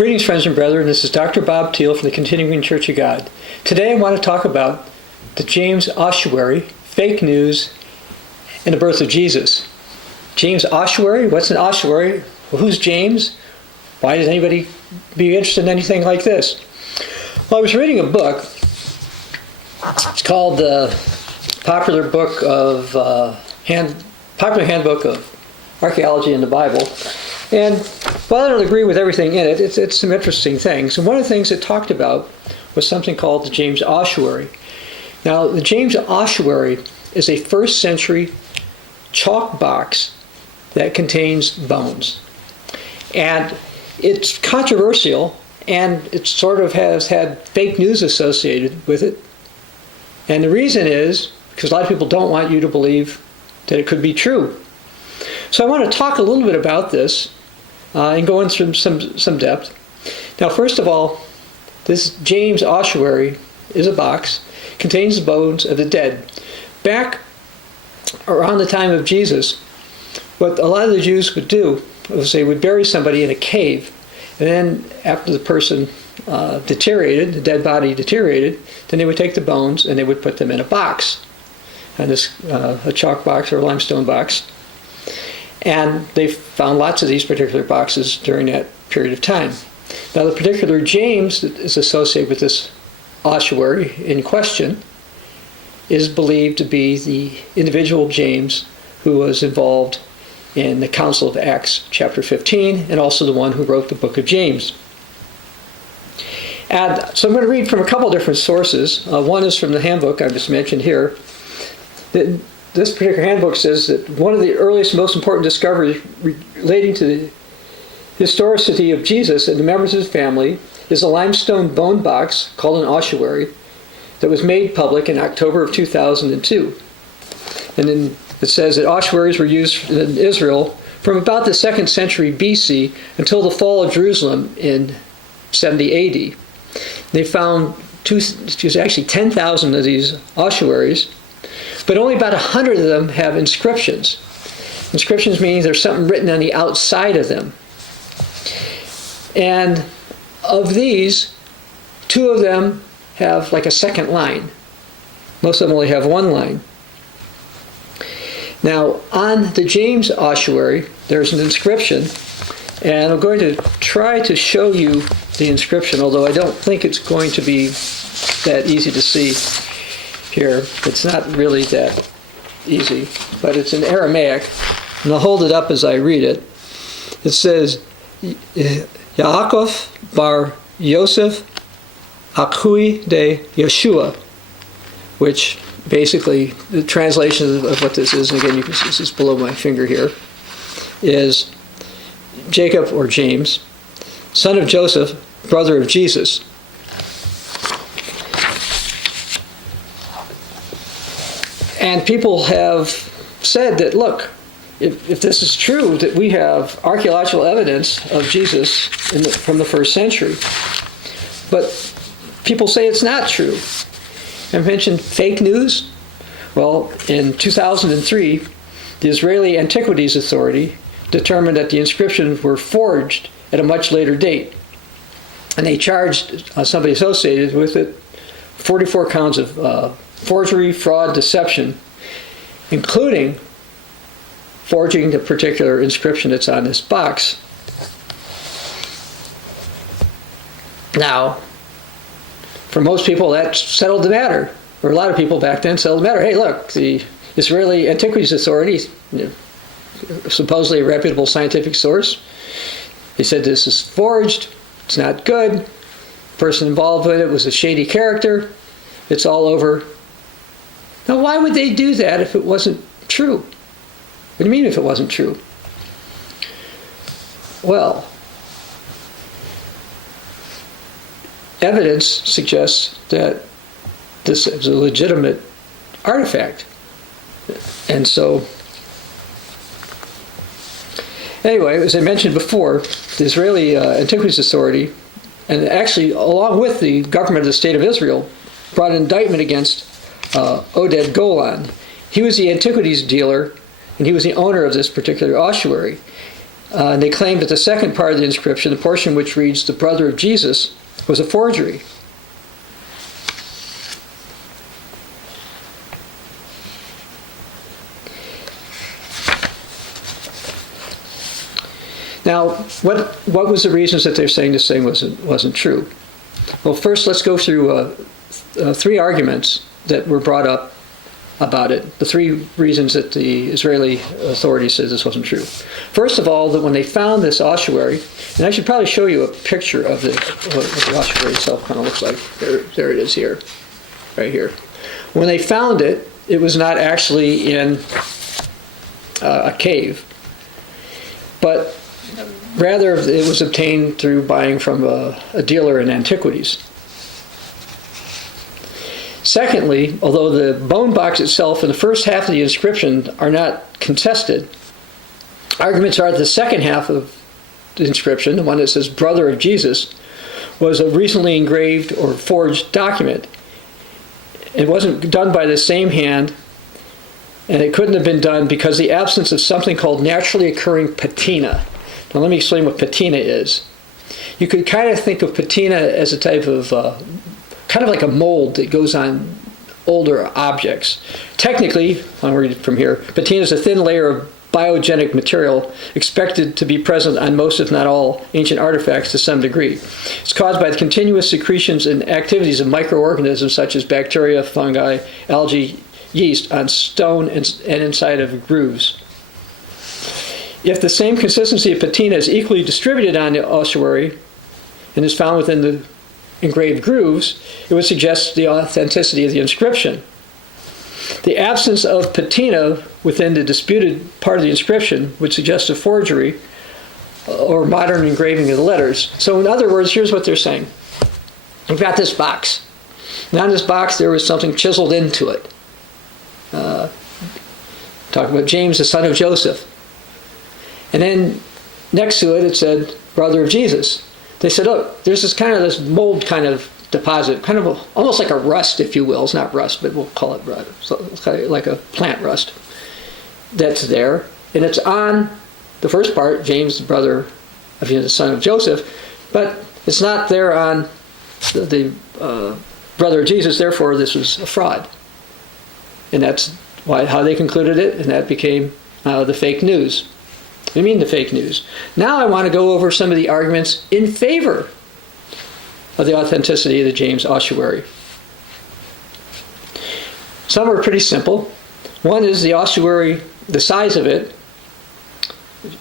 Greetings, friends and brethren. This is Dr. Bob Thiel from the Continuing Church of God. Today I want to talk about the James Ossuary, fake news, and the birth of Jesus. James Ossuary? What's an ossuary? Well, who's James? Why does anybody be interested in anything like this? Well, I was reading a book. It's called the Popular Handbook of Archaeology in the Bible. And while I don't agree with everything in it, it's some interesting things. And one of the things it talked about was something called the James Ossuary. Now, the James Ossuary is a first century chalk box that contains bones. And it's controversial, and it sort of has had fake news associated with it. And the reason is because a lot of people don't want you to believe that it could be true. So I want to talk a little bit about this and go into some depth. Now, first of all, this James Ossuary is a box, contains the bones of the dead. Back around the time of Jesus, what a lot of the Jews would do was they would bury somebody in a cave, and then after the person deteriorated, the dead body deteriorated, then they would take the bones and they would put them in a box, and a chalk box or a limestone box. And they found lots of these particular boxes during that period of time. Now, the particular James that is associated with this ossuary in question is believed to be the individual James who was involved in the Council of Acts, chapter 15, and also the one who wrote the book of James. And so I'm going to read from a couple different sources. One is from the handbook I just mentioned here. This particular handbook says that one of the earliest, most important discoveries relating to the historicity of Jesus and the members of his family is a limestone bone box called an ossuary that was made public in October of 2002. And then it says that ossuaries were used in Israel from about the 2nd century BC until the fall of Jerusalem in 70 AD. They found actually 10,000 of these ossuaries, but only about 100 of them have inscriptions. Inscriptions means there's something written on the outside of them. And of these, 2 of them have like a second line. Most of them only have one line. Now, on the James Ossuary, there's an inscription, and I'm going to try to show you the inscription, although I don't think it's going to be that easy to see here. It's not really that easy, but it's in Aramaic, and I'll hold it up as I read it. It says, Yaakov bar Yosef Akhui de Yeshua, which basically, the translation of what this is, and again, you can see this is below my finger here, is Jacob or James, son of Joseph, brother of Jesus. And people have said that, look, if this is true, that we have archaeological evidence of Jesus from the 1st century. But people say it's not true. I mentioned fake news. Well, in 2003, the Israeli Antiquities Authority determined that the inscriptions were forged at a much later date. And they charged somebody associated with it 44 counts of forgery, fraud, deception, including forging the particular inscription that's on this box. Now, for most people, that settled the matter. Or a lot of people back then settled the matter. Hey, look, the Israeli Antiquities Authority, supposedly a reputable scientific source, they said this is forged, it's not good, the person involved with it was a shady character, it's all over. Now, why would they do that if it wasn't true? What do you mean if it wasn't true? Well, evidence suggests that this is a legitimate artifact. And so, anyway, as I mentioned before, the Israeli Antiquities Authority, and actually along with the government of the State of Israel, brought an indictment against Oded Golan. He was the antiquities dealer, and he was the owner of this particular ossuary. And they claimed that the second part of the inscription, the portion which reads, "the brother of Jesus," was a forgery. Now, what was the reasons that they're saying this thing wasn't true? Well, first, let's go through three arguments that were brought up about it. The three reasons that the Israeli authorities said this wasn't true. First of all, that when they found this ossuary, and I should probably show you a picture of what the ossuary itself kind of looks like. There it is here, right here. When they found it, it was not actually in a cave, but rather it was obtained through buying from a dealer in antiquities. Secondly, although the bone box itself and the first half of the inscription are not contested, arguments are that the second half of the inscription, the one that says "brother of Jesus," was a recently engraved or forged document. It wasn't done by the same hand, and it couldn't have been done because of the absence of something called naturally occurring patina. Now let me explain what patina is. You could kind of think of patina as a type of kind of like a mold that goes on older objects. Technically, I'll read it from here, patina is a thin layer of biogenic material expected to be present on most, if not all, ancient artifacts to some degree. It's caused by the continuous secretions and activities of microorganisms such as bacteria, fungi, algae, yeast on stone and inside of grooves. If the same consistency of patina is equally distributed on the ossuary and is found within the engraved grooves, it would suggest the authenticity of the inscription. The absence of patina within the disputed part of the inscription would suggest a forgery or modern engraving of the letters. So in other words, here's what they're saying. We've got this box. And on this box there was something chiseled into it. Talk about James, the son of Joseph. And then next to it, it said, "brother of Jesus." They said, "Oh, there's this mold kind of deposit, kind of almost like a rust, if you will. It's not rust, but we'll call it rust. So it's kind of like a plant rust that's there. And it's on the first part, James, the brother of the son of Joseph, but it's not there on the brother of Jesus. Therefore, this was a fraud." And that's how they concluded it, and that became the fake news. I mean the fake news. Now I want to go over some of the arguments in favor of the authenticity of the James Ossuary. Some are pretty simple. One is the ossuary, the size of it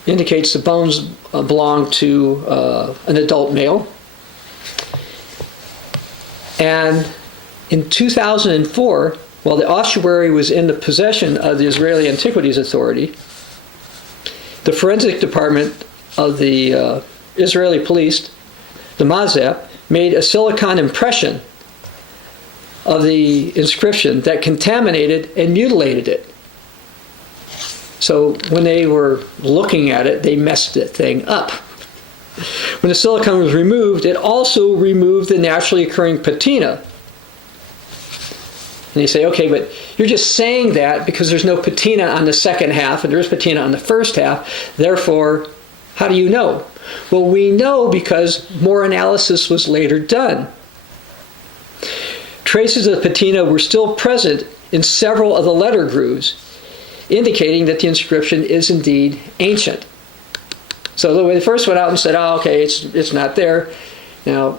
indicates the bones belong to an adult male. And in 2004, while the ossuary was in the possession of the Israeli Antiquities Authority, the forensic department of the Israeli police, the Mazep, made a silicon impression of the inscription that contaminated and mutilated it. So when they were looking at it, they messed the thing up. When the silicon was removed, it also removed the naturally occurring patina. And you say, okay, but you're just saying that because there's no patina on the second half and there's patina on the first half. Therefore, how do you know? Well, we know because more analysis was later done. Traces of patina were still present in several of the letter grooves, indicating that the inscription is indeed ancient. So when they first went out and said, "Oh, okay, it's not there." Now,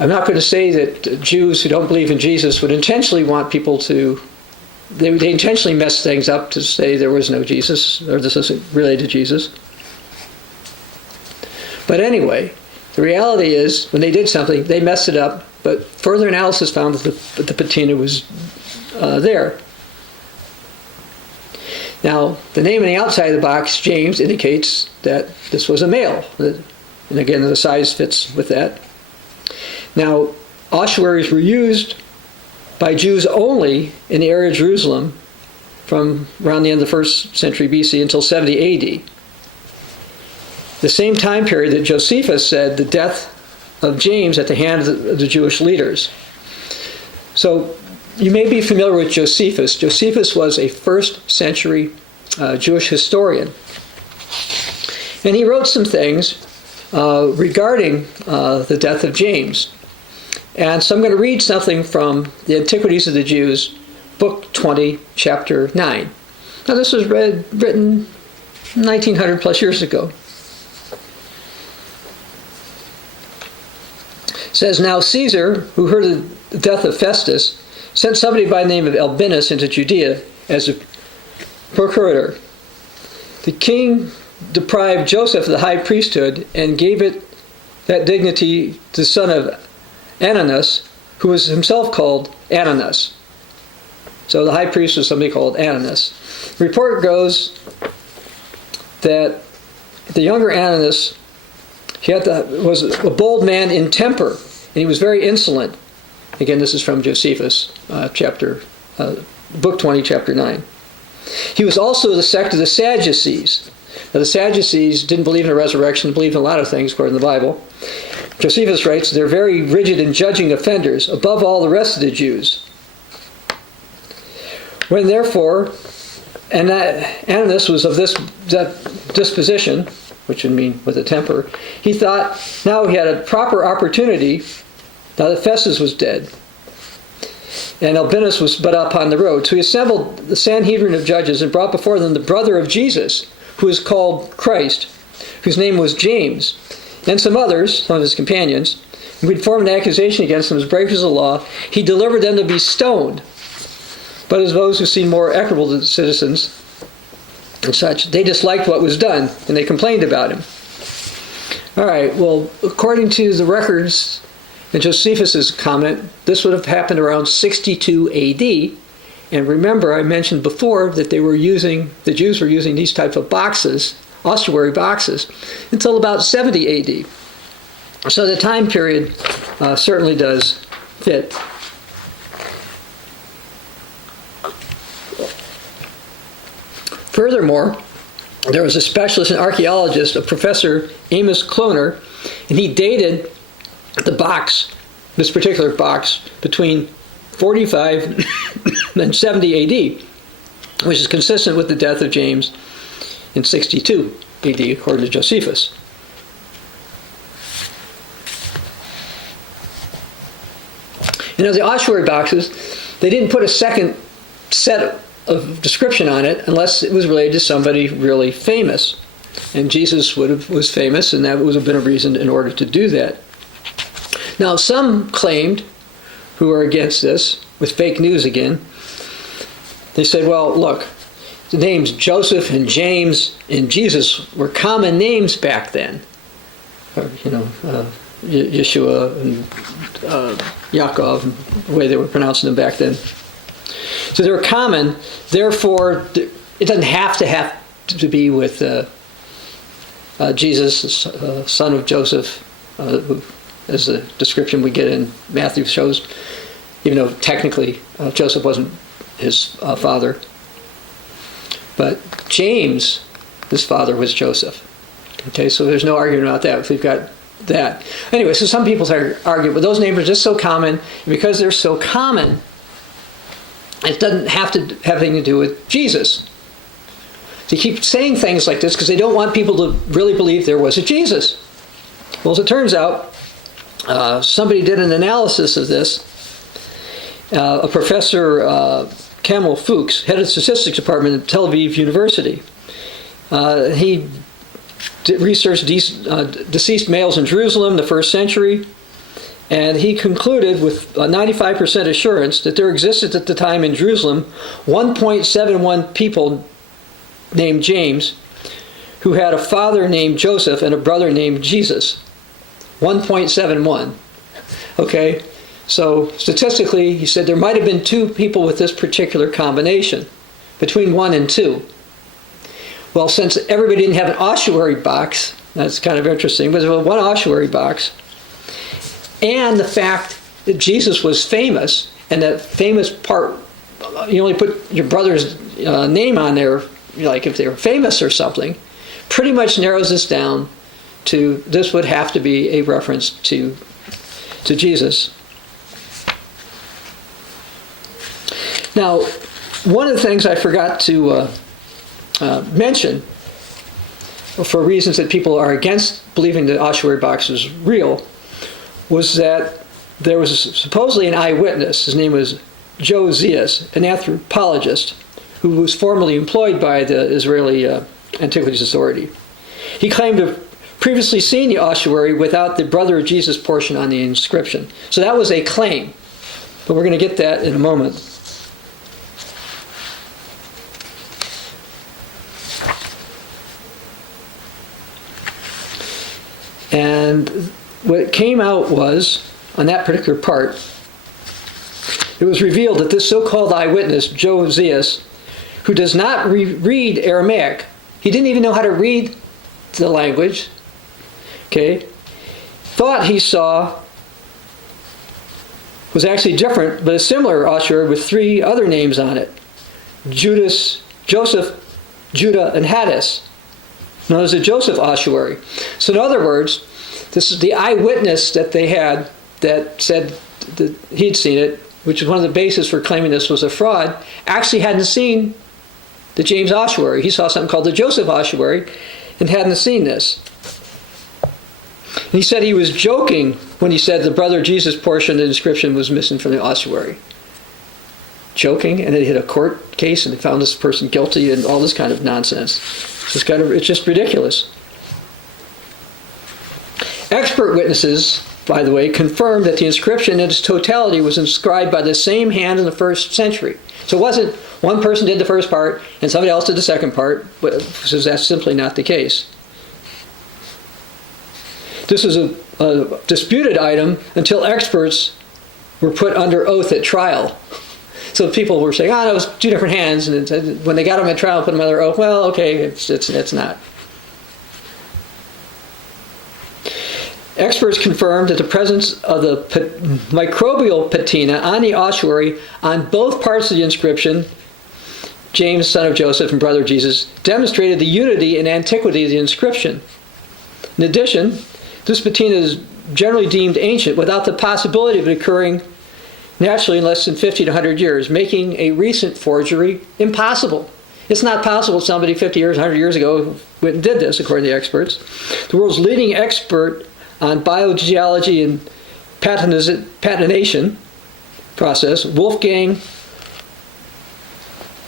I'm not going to say that Jews who don't believe in Jesus would intentionally want people to, they intentionally mess things up to say there was no Jesus, or this isn't related to Jesus. But anyway, the reality is, when they did something, they messed it up, but further analysis found that the patina was there. Now, the name on the outside of the box, James, indicates that this was a male. And again, the size fits with that. Now, ossuaries were used by Jews only in the area of Jerusalem from around the end of the 1st century BC until 70 AD. The same time period that Josephus said the death of James at the hand of the Jewish leaders. So you may be familiar with Josephus. Josephus was a 1st century Jewish historian. And he wrote some things regarding the death of James. And so I'm going to read something from the Antiquities of the Jews, Book 20, Chapter 9. Now this was written 1900 plus years ago. It says, "Now Caesar, who heard of the death of Festus, sent somebody by the name of Albinus into Judea as a procurator. The king deprived Joseph of the high priesthood and gave it that dignity to the son of Ananus, who was himself called Ananus." So the high priest was somebody called Ananus. The report goes that the younger Ananus was a bold man in temper, and he was very insolent. Again, this is from Josephus, Book 20, Chapter 9. He was also the sect of the Sadducees. Now, the Sadducees didn't believe in a resurrection, believed in a lot of things according to the Bible. Josephus writes, "They're very rigid in judging offenders, above all the rest of the Jews. When therefore Ananus was of that disposition," which would mean with a temper, "he thought now he had a proper opportunity, now that Festus was dead, and Albinus was but upon the road. So he assembled the Sanhedrin of judges and brought before them the brother of Jesus, who is called Christ, whose name was James, and some others, some of his companions. And we'd formed an accusation against them as breakers of the law. He delivered them to be stoned. But as those who seemed more equitable to the citizens and such, they disliked what was done, and they complained about him." All right, well, according to the records in Josephus' comment, this would have happened around 62 AD. And remember, I mentioned before that the Jews were using these types of boxes, ossuary boxes, until about 70 AD. So the time period certainly does fit. Furthermore, there was a specialist and archaeologist, a Professor Amos Kloner, and he dated the box, this particular box, between 45 and 70 AD, which is consistent with the death of James in 62 AD, according to Josephus. You know, the ossuary boxes, they didn't put a second set of description on it unless it was related to somebody really famous. And Jesus was famous, and that would have been a reason in order to do that. Now, some claimed, who are against this, with fake news again, they said, well, look, the names Joseph and James and Jesus were common names back then. Or, Yeshua and Yaakov, the way they were pronouncing them back then. So they were common, therefore it doesn't have to be with Jesus, son of Joseph, who, as the description we get in Matthew shows, even though technically Joseph wasn't his father. But James, his father, was Joseph. Okay, so there's no argument about that. We've got that. Anyway, so some people argue, but those names are just so common, and because they're so common, it doesn't have to have anything to do with Jesus. They keep saying things like this because they don't want people to really believe there was a Jesus. Well, as it turns out, somebody did an analysis of this. A professor, Camel Fuchs, head of the statistics department at Tel Aviv University. He researched deceased males in Jerusalem, the first century, and he concluded with 95% assurance that there existed at the time in Jerusalem 1.71 people named James who had a father named Joseph and a brother named Jesus. 1.71. Okay, so statistically, he said there might have been 2 people with this particular combination, between 1 and 2. Well, since everybody didn't have an ossuary box, that's kind of interesting, but there was one ossuary box, and the fact that Jesus was famous, and that famous part, you only put your brother's name on there, like if they were famous or something, pretty much narrows this down to this would have to be a reference to Jesus. Now, one of the things I forgot to mention for reasons that people are against believing the ossuary box is real, was that there was supposedly an eyewitness. His name was Josias, an anthropologist who was formerly employed by the Israeli Antiquities Authority. He claimed to have previously seen the ossuary without the Brother of Jesus portion on the inscription. So that was a claim, but we're going to get that in a moment. And what came out was, on that particular part, it was revealed that this so-called eyewitness, Josias, who does not read Aramaic, he didn't even know how to read the language, okay, thought he saw was actually different, but a similar ossuary with three other names on it: Judas, Joseph, Judah, and Hattus, known as the Joseph ossuary. So in other words, this is the eyewitness that they had that said that he'd seen it, which is one of the bases for claiming this was a fraud, actually hadn't seen the James ossuary. He saw something called the Joseph ossuary and hadn't seen this. And he said he was joking when he said the Brother Jesus portion of the inscription was missing from the ossuary. Joking, and they had a court case and they found this person guilty and all this kind of nonsense. It's just ridiculous. Expert witnesses, by the way, confirmed that the inscription in its totality was inscribed by the same hand in the first century. So it wasn't one person did the first part and somebody else did the second part, because that's simply not the case. This is a disputed item until experts were put under oath at trial. So people were saying, it was two different hands, and when they got them at trial and put them under oath, well, okay, it's not. Experts confirmed that the presence of the microbial patina on the ossuary on both parts of the inscription, James, son of Joseph, and brother Jesus, demonstrated the unity and antiquity of the inscription. In addition, this patina is generally deemed ancient without the possibility of it occurring naturally in less than 50 to 100 years, making a recent forgery impossible. It's not possible somebody 50 years, 100 years ago went and did this, according to the experts. The world's leading expert on biogeology and patination process, Wolfgang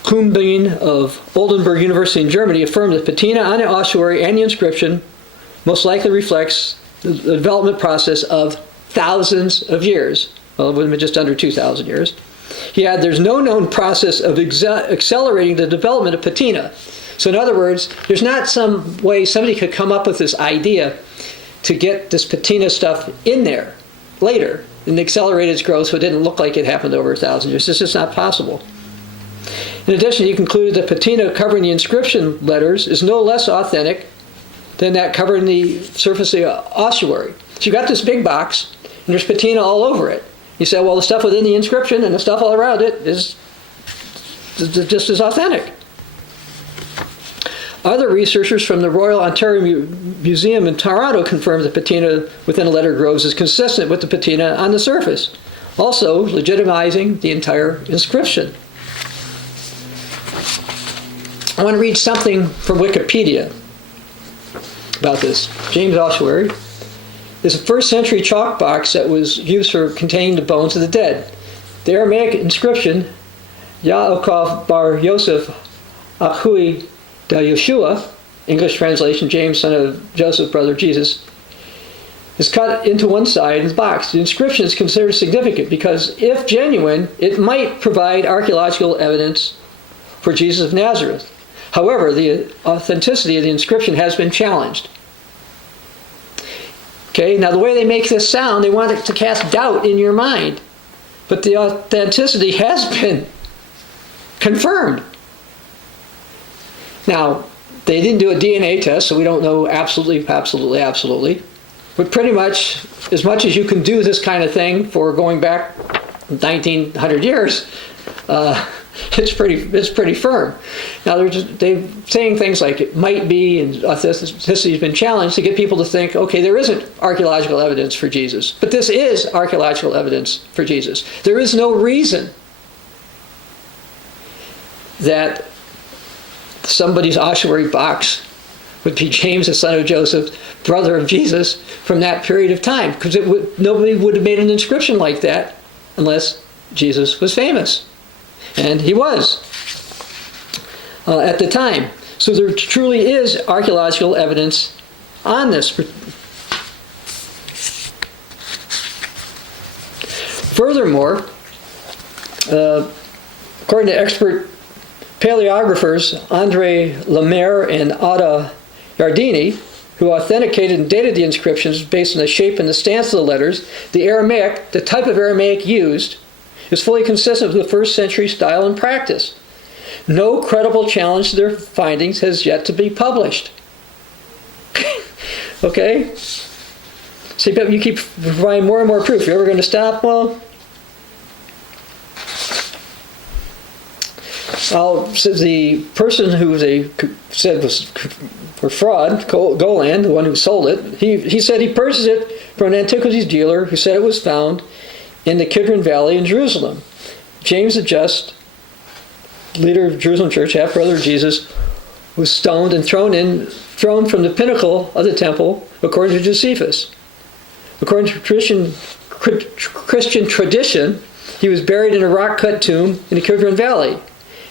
Kumbin of Oldenburg University in Germany, affirmed that patina on the ossuary and the inscription most likely reflects the development process of thousands of years. Well, it would have been just under 2,000 years. He added, there's no known process of accelerating the development of patina. So in other words, there's not some way somebody could come up with this idea to get this patina stuff in there later and accelerate its growth so it didn't look like it happened over 1,000 years. This is not possible. In addition, he concluded that patina covering the inscription letters is no less authentic than that covering the surface of the ossuary. So you've got this big box, and there's patina all over it. You say, well, the stuff within the inscription and the stuff all around it is just as authentic. Other researchers from the Royal Ontario Museum in Toronto confirmed that patina within the letter grooves is consistent with the patina on the surface, also legitimizing the entire inscription. I want to read something from Wikipedia about this. James Ossuary is a first century chalk box that was used for containing the bones of the dead. The Aramaic inscription, Yaakov bar Yosef Achui da Yeshua, English translation, James, son of Joseph, brother Jesus, is cut into one side of the box. The inscription is considered significant because, if genuine, it might provide archaeological evidence for Jesus of Nazareth. However, the authenticity of the inscription has been challenged. Okay, now the way they make this sound, they want it to cast doubt in your mind. But the authenticity has been confirmed. Now, they didn't do a DNA test, so we don't know absolutely. But pretty much as you can do this kind of thing for going back 1,900 years, it's pretty firm. Now they're saying things like it might be, and authenticity has been challenged to get people to think, okay, there isn't archaeological evidence for Jesus, but this is archaeological evidence for Jesus. There is no reason that somebody's ossuary box would be James, the son of Joseph, brother of Jesus, from that period of time. Because nobody would have made an inscription like that unless Jesus was famous. And he was at the time. So there truly is archaeological evidence on this. Furthermore, according to expert paleographers Andre Lemaire and Ada Yardini, who authenticated and dated the inscriptions based on the shape and the stance of the letters, the Aramaic, the type of Aramaic used, is fully consistent with the first century style and practice. No credible challenge to their findings has yet to be published. Okay? So you keep providing more and more proof. You're ever going to stop? Well, the person who they said was for fraud, Golan, the one who sold it, he said he purchased it from an antiquities dealer who said it was found in the Kidron Valley in Jerusalem. James the Just, leader of Jerusalem Church, half-brother of Jesus, was stoned and thrown from the pinnacle of the temple, according to Josephus. According to Christian tradition, he was buried in a rock-cut tomb in the Kidron Valley.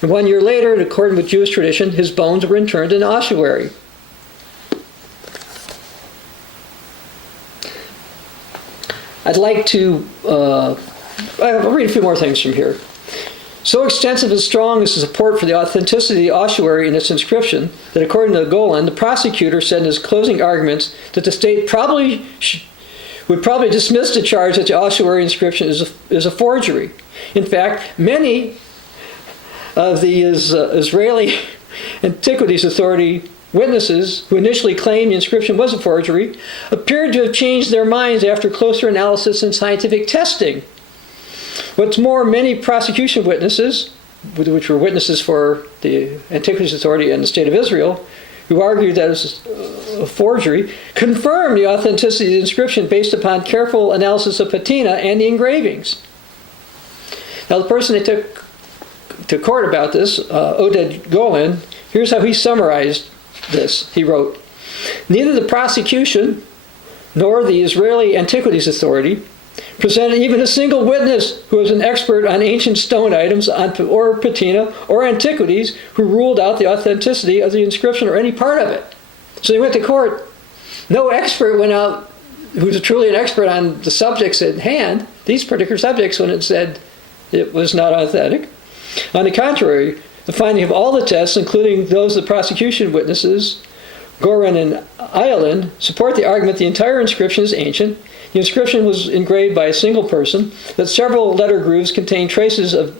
And 1 year later, according with Jewish tradition, his bones were interned in Ossuary. I'd like to I'll read a few more things from here. So extensive and strong is the support for the authenticity of the ossuary in its inscription that, according to Golan, the prosecutor said in his closing arguments that the state would probably dismiss the charge that the ossuary inscription is a forgery. In fact, many of the Israeli Antiquities Authority witnesses who initially claimed the inscription was a forgery appeared to have changed their minds after closer analysis and scientific testing. What's more, many prosecution witnesses, which were witnesses for the Antiquities Authority and the State of Israel, who argued that it was a forgery, confirmed the authenticity of the inscription based upon careful analysis of patina and the engravings. Now, the person they took to court about this, Oded Golan, here's how he summarized this. He wrote, "Neither the prosecution nor the Israeli Antiquities Authority presented even a single witness who was an expert on ancient stone items or patina or antiquities who ruled out the authenticity of the inscription or any part of it." So they went to court. No expert went out who's truly an expert on the subjects at hand, these particular subjects, when it said it was not authentic. On the contrary, the finding of all the tests, including those of the prosecution witnesses, Goran and Ireland, support the argument the entire inscription is ancient. The inscription was engraved by a single person, that several letter grooves contain traces of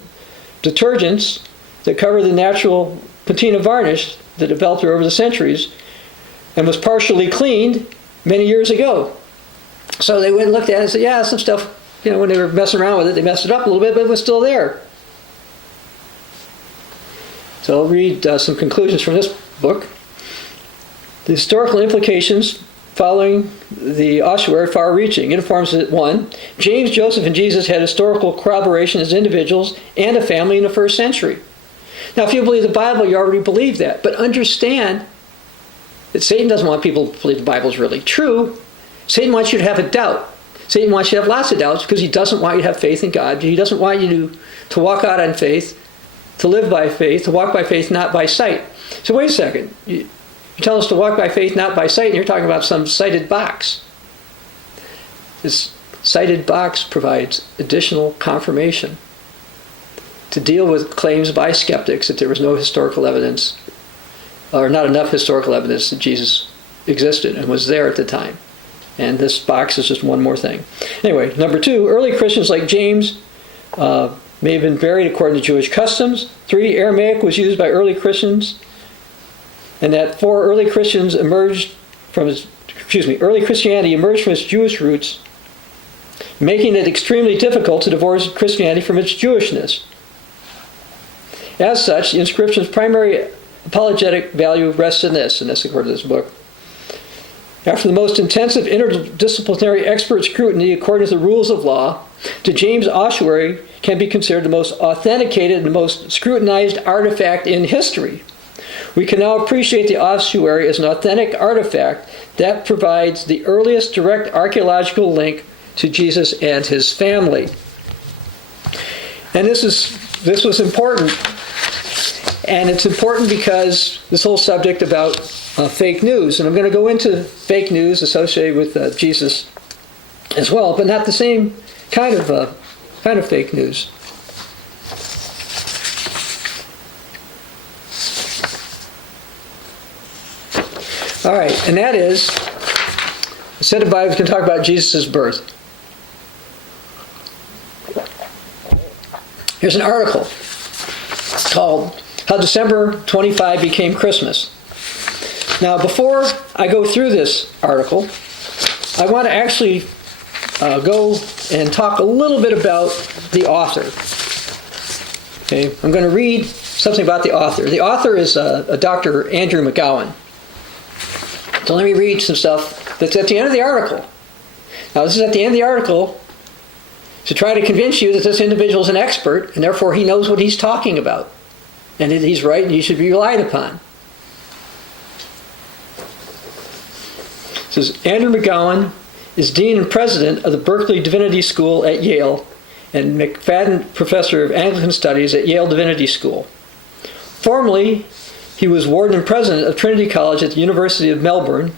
detergents that cover the natural patina varnish that developed over the centuries and was partially cleaned many years ago. So they went and looked at it and said, yeah, some stuff, when they were messing around with it, they messed it up a little bit, but it was still there. So I'll read some conclusions from this book. The historical implications following the ossuary are far-reaching. It informs that 1. James, Joseph, and Jesus had historical corroboration as individuals and a family in the first century. Now, if you believe the Bible, you already believe that. But understand that Satan doesn't want people to believe the Bible is really true. Satan wants you to have a doubt. Satan wants you to have lots of doubts because he doesn't want you to have faith in God. He doesn't want you to walk out on faith, to live by faith, to walk by faith, not by sight. So wait a second. You tell us to walk by faith, not by sight, and you're talking about some sighted box. This sighted box provides additional confirmation to deal with claims by skeptics that there was no historical evidence, or not enough historical evidence that Jesus existed and was there at the time. And this box is just one more thing. Anyway, number 2, early Christians like James may have been buried according to Jewish customs. 3, Aramaic was used by early Christians, and that 4, early Christianity emerged from its Jewish roots, making it extremely difficult to divorce Christianity from its Jewishness. As such, the inscription's primary apologetic value rests in this, and this according to this book. After the most intensive interdisciplinary expert scrutiny according to the rules of law, the James Ossuary can be considered the most authenticated and the most scrutinized artifact in history. We can now appreciate the ossuary as an authentic artifact that provides the earliest direct archaeological link to Jesus and his family. And this was important. And it's important because this whole subject about fake news, and I'm going to go into fake news associated with Jesus as well, but not the same kind of fake news. All right, and that is, instead of Bible, we can talk about Jesus' birth. Here's an article called How December 25 Became Christmas. Now, before I go through this article, I want to actually go and talk a little bit about the author. Okay, I'm going to read something about the author. The author is a Dr. Andrew McGowan. So let me read some stuff that's at the end of the article. Now, this is at the end of the article to try to convince you that this individual is an expert, and therefore he knows what he's talking about. And that he's right, and he should be relied upon. It says, Andrew McGowan is Dean and President of the Berkeley Divinity School at Yale, and McFadden Professor of Anglican Studies at Yale Divinity School. Formerly, he was Warden and President of Trinity College at the University of Melbourne,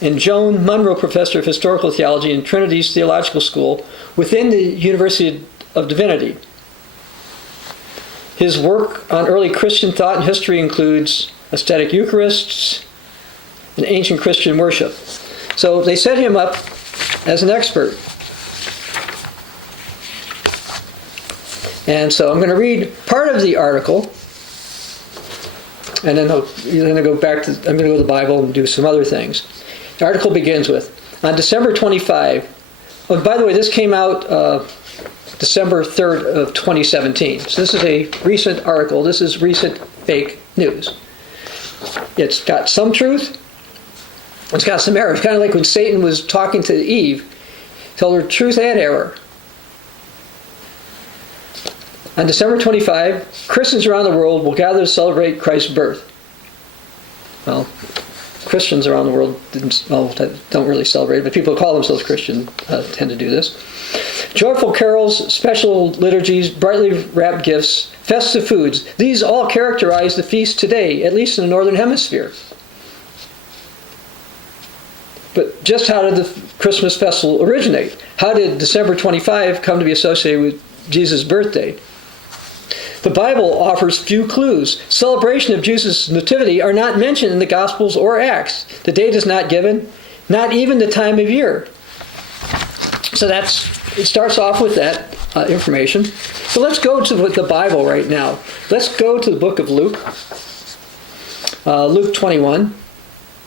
and Joan Munro Professor of Historical Theology in Trinity's Theological School within the University of Divinity. His work on early Christian thought and history includes ascetic Eucharists and ancient Christian worship. So they set him up as an expert. And so I'm going to read part of the article, and then I'm going to go to the Bible and do some other things. The article begins with, on December 25, oh, by the way, this came out December 3rd of 2017. So this is a recent article. This is recent fake news. It's got some truth. It's got some error. It's kind of like when Satan was talking to Eve, told her truth and error. On December 25, Christians around the world will gather to celebrate Christ's birth. Well, Christians around the world don't really celebrate, but people who call themselves Christian tend to do this. Joyful carols, special liturgies, brightly wrapped gifts, festive foods. These all characterize the feast today, at least in the Northern Hemisphere. But just how did the Christmas festival originate? How did December 25 come to be associated with Jesus' birthday? The Bible offers few clues. Celebration of Jesus' nativity are not mentioned in the Gospels or Acts. The date is not given, not even the time of year. So it starts off with that information. So let's go to the Bible right now. Let's go to the book of Luke. Luke 21.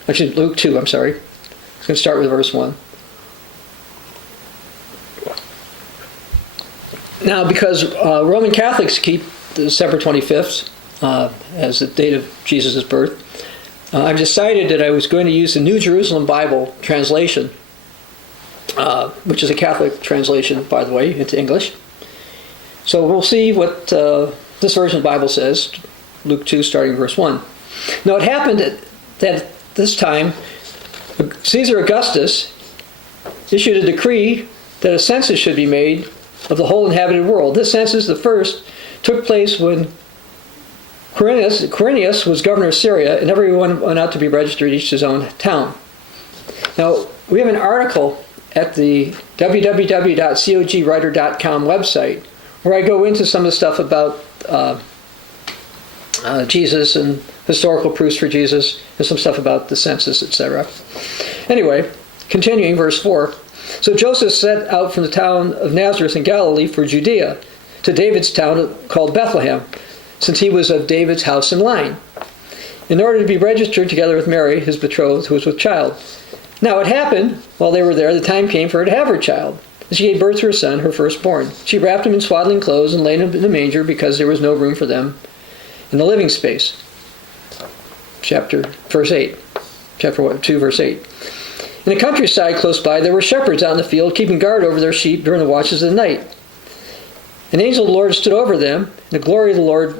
Actually, Luke 2, I'm sorry. I'm going to start with verse 1. Now, because Roman Catholics keep December 25th as the date of Jesus' birth, I've decided that I was going to use the New Jerusalem Bible translation, which is a Catholic translation, by the way, into English. So we'll see what this version of the Bible says, Luke 2, starting verse 1. Now, it happened that at this time, Caesar Augustus issued a decree that a census should be made of the whole inhabited world. This census, the first, took place when Quirinius was governor of Syria, and everyone went out to be registered, each his own town. Now, we have an article at the www.cogwriter.com website where I go into some of the stuff about Jesus and historical proofs for Jesus, and some stuff about the census, etc. Anyway, continuing, verse 4. So Joseph set out from the town of Nazareth in Galilee for Judea, to David's town called Bethlehem, since he was of David's house and line, in order to be registered together with Mary, his betrothed, who was with child. Now it happened, while they were there, the time came for her to have her child. And she gave birth to her son, her firstborn. She wrapped him in swaddling clothes and laid him in a manger because there was no room for them in the living space. Chapter 2, verse 8. In the countryside close by, there were shepherds out in the field, keeping guard over their sheep during the watches of the night. An angel of the Lord stood over them, and the glory of the Lord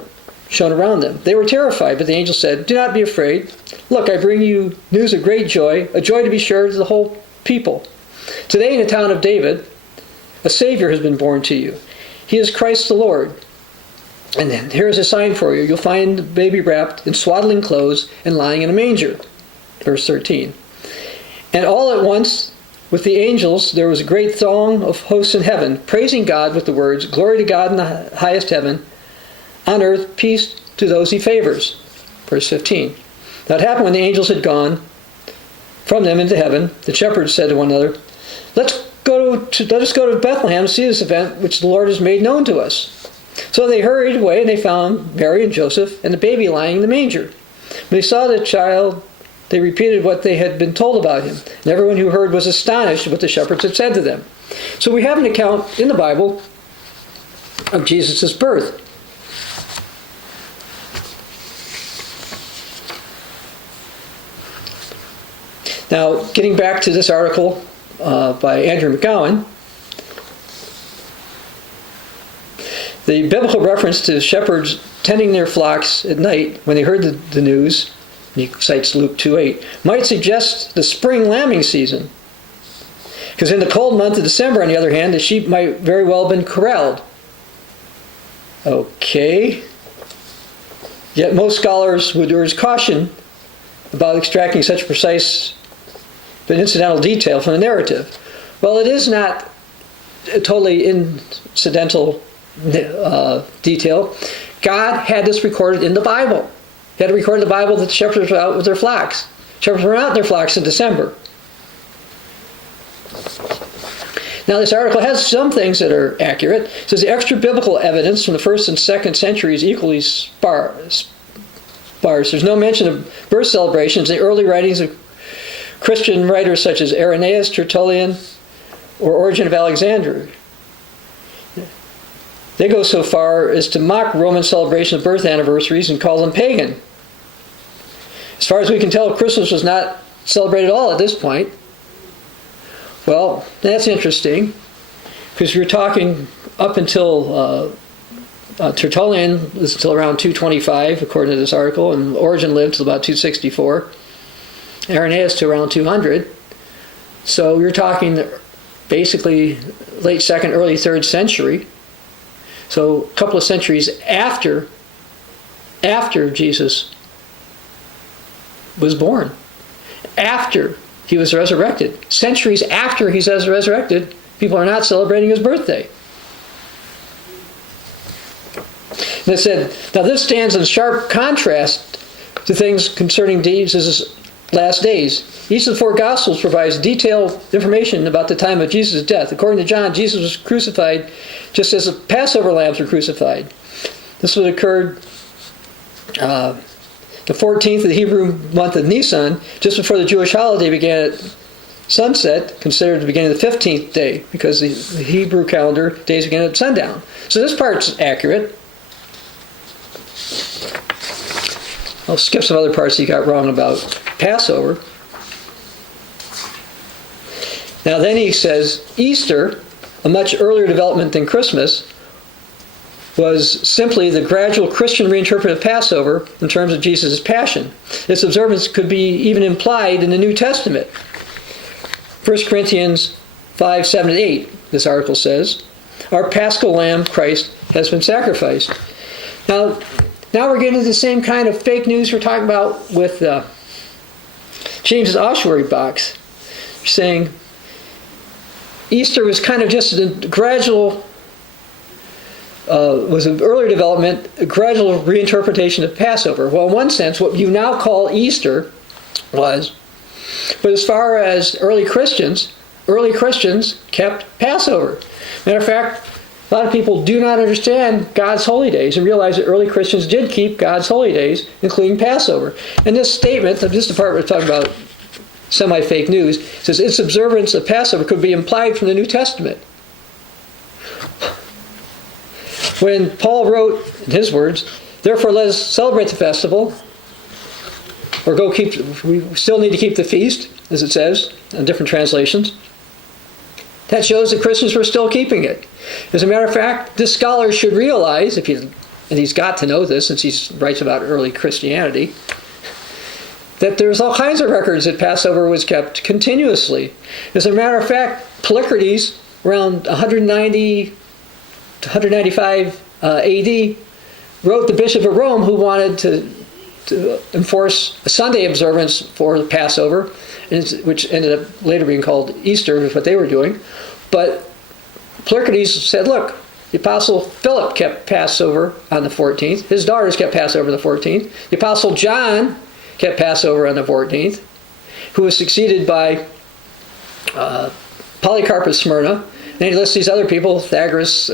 shone around them. They were terrified, but the angel said, "Do not be afraid. Look, I bring you news of great joy, a joy to be shared to the whole people. Today in the town of David, a Savior has been born to you. He is Christ the Lord. And then here's a sign for you. You'll find the baby wrapped in swaddling clothes and lying in a manger." Verse 13. "And all at once, with the angels, there was a great throng of hosts in heaven, praising God with the words, 'Glory to God in the highest heaven, on earth peace to those he favors.'" Verse 15. Now it happened when the angels had gone from them into heaven, the shepherds said to one another, let us go to Bethlehem and see this event which the Lord has made known to us." So they hurried away, and they found Mary and Joseph and the baby lying in the manger. When they saw the child, they repeated what they had been told about him. And everyone who heard was astonished at what the shepherds had said to them. So we have an account in the Bible of Jesus' birth. Now, getting back to this article by Andrew McGowan, the biblical reference to shepherds tending their flocks at night when they heard the news, he cites Luke 2:8, might suggest the spring lambing season. Because in the cold month of December, on the other hand, the sheep might very well have been corralled. Okay. Yet most scholars would urge caution about extracting such precise but incidental detail from the narrative. Well, it is not a totally incidental detail. God had this recorded in the Bible. He had to record in the Bible that the shepherds were out with their flocks. Shepherds were out in their flocks in December. Now, this article has some things that are accurate. It says the extra biblical evidence from the 1st and 2nd century is equally sparse. There's no mention of birth celebrations in the early writings of Christian writers such as Irenaeus, Tertullian, or Origen of Alexandria. They go so far as to mock Roman celebration of birth anniversaries and call them pagan. As far as we can tell, Christmas was not celebrated at all at this point. Well, that's interesting, because you're talking up until Tertullian was until around 225, according to this article, and Origen lived till about 264. Irenaeus to around 200. So you're talking basically late 2nd, early 3rd century. So a couple of centuries after Jesus was born, after he was resurrected. Centuries after he's resurrected, people are not celebrating his birthday. And it said, now this stands in sharp contrast to things concerning Jesus' last days. Each of the 4 Gospels provides detailed information about the time of Jesus' death. According to John, Jesus was crucified just as the Passover lambs were crucified. This would have occurred the 14th of the Hebrew month of Nisan, just before the Jewish holiday began at sunset, considered the beginning of the 15th day, because the Hebrew calendar days began at sundown. So this part's accurate. I'll skip some other parts he got wrong about Passover. Now then he says Easter, a much earlier development than Christmas, was simply the gradual Christian reinterpretation of Passover in terms of Jesus' passion. Its observance could be even implied in the New Testament. 1 Corinthians 5, 7, and 8, this article says, our Paschal Lamb, Christ, has been sacrificed. Now we're getting to the same kind of fake news we're talking about with James Ossuary box, saying Easter was kind of just a gradual, was an earlier development, a gradual reinterpretation of Passover. Well, in one sense, what you now call Easter was, but as far as early Christians kept Passover. Matter of fact, a lot of people do not understand God's holy days and realize that early Christians did keep God's holy days, including Passover. And this statement, this department we're talking about semi-fake news, says its observance of Passover could be implied from the New Testament. When Paul wrote, in his words, therefore let us celebrate the festival, or we still need to keep the feast, as it says in different translations. That shows that Christians were still keeping it. As a matter of fact, this scholar should realize, if you and he's got to know this since he writes about early Christianity, that there's all kinds of records that Passover was kept continuously. As a matter of fact, Polycrates, around 190 to 195 AD, wrote the Bishop of Rome, who wanted to enforce a Sunday observance for the Passover, which ended up later being called Easter, is what they were doing. But Polycrates said, look, the Apostle Philip kept Passover on the 14th. His daughters kept Passover on the 14th. The Apostle John kept Passover on the 14th, who was succeeded by Polycarp of Smyrna. And then he lists these other people, Pythagoras,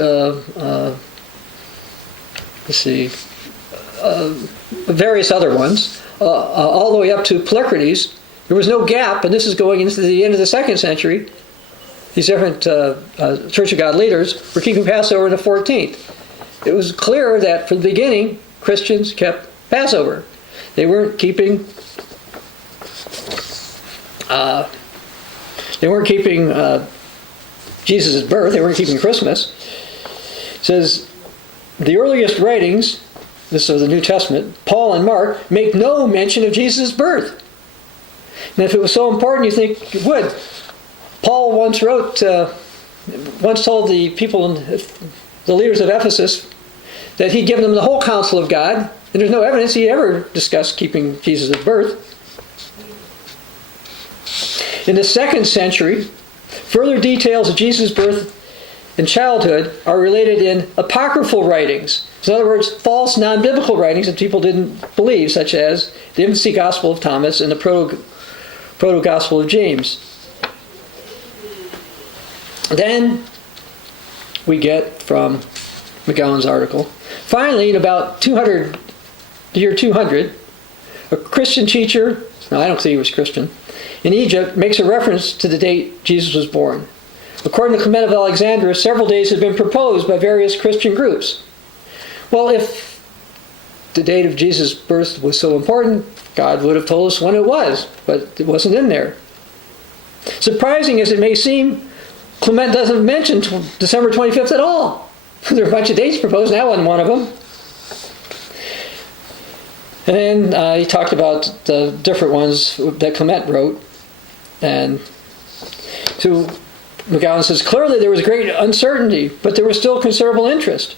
various other ones, all the way up to Polycrates. There was no gap, and this is going into the end of the 2nd century. These different Church of God leaders were keeping Passover on the 14th. It was clear that from the beginning, Christians kept Passover. They weren't keeping Jesus' birth. They weren't keeping Christmas. It says, the earliest writings, this is the New Testament, Paul and Mark, make no mention of Jesus' birth. And if it was so important, you think it would. Paul once told the people, the leaders of Ephesus, that he'd given them the whole counsel of God, and there's no evidence he ever discussed keeping Jesus' birth. In the 2nd century, further details of Jesus' birth and childhood are related in apocryphal writings. In other words, false, non-biblical writings that people didn't believe, such as the infancy gospel of Thomas and the proto-gospel of James. Then we get from McGowan's article, finally, in about the year 200, a Christian teacher, no, I don't think he was Christian, in Egypt makes a reference to the date Jesus was born. According to Clement of Alexandria, several days had been proposed by various Christian groups. Well, if the date of Jesus' birth was so important, God would have told us when it was, but it wasn't in there. Surprising as it may seem, Clement doesn't mention December 25th at all. There are a bunch of dates proposed, and that wasn't one of them. And then he talked about the different ones that Clement wrote. And so McGowan says, clearly there was great uncertainty, but there was still considerable interest.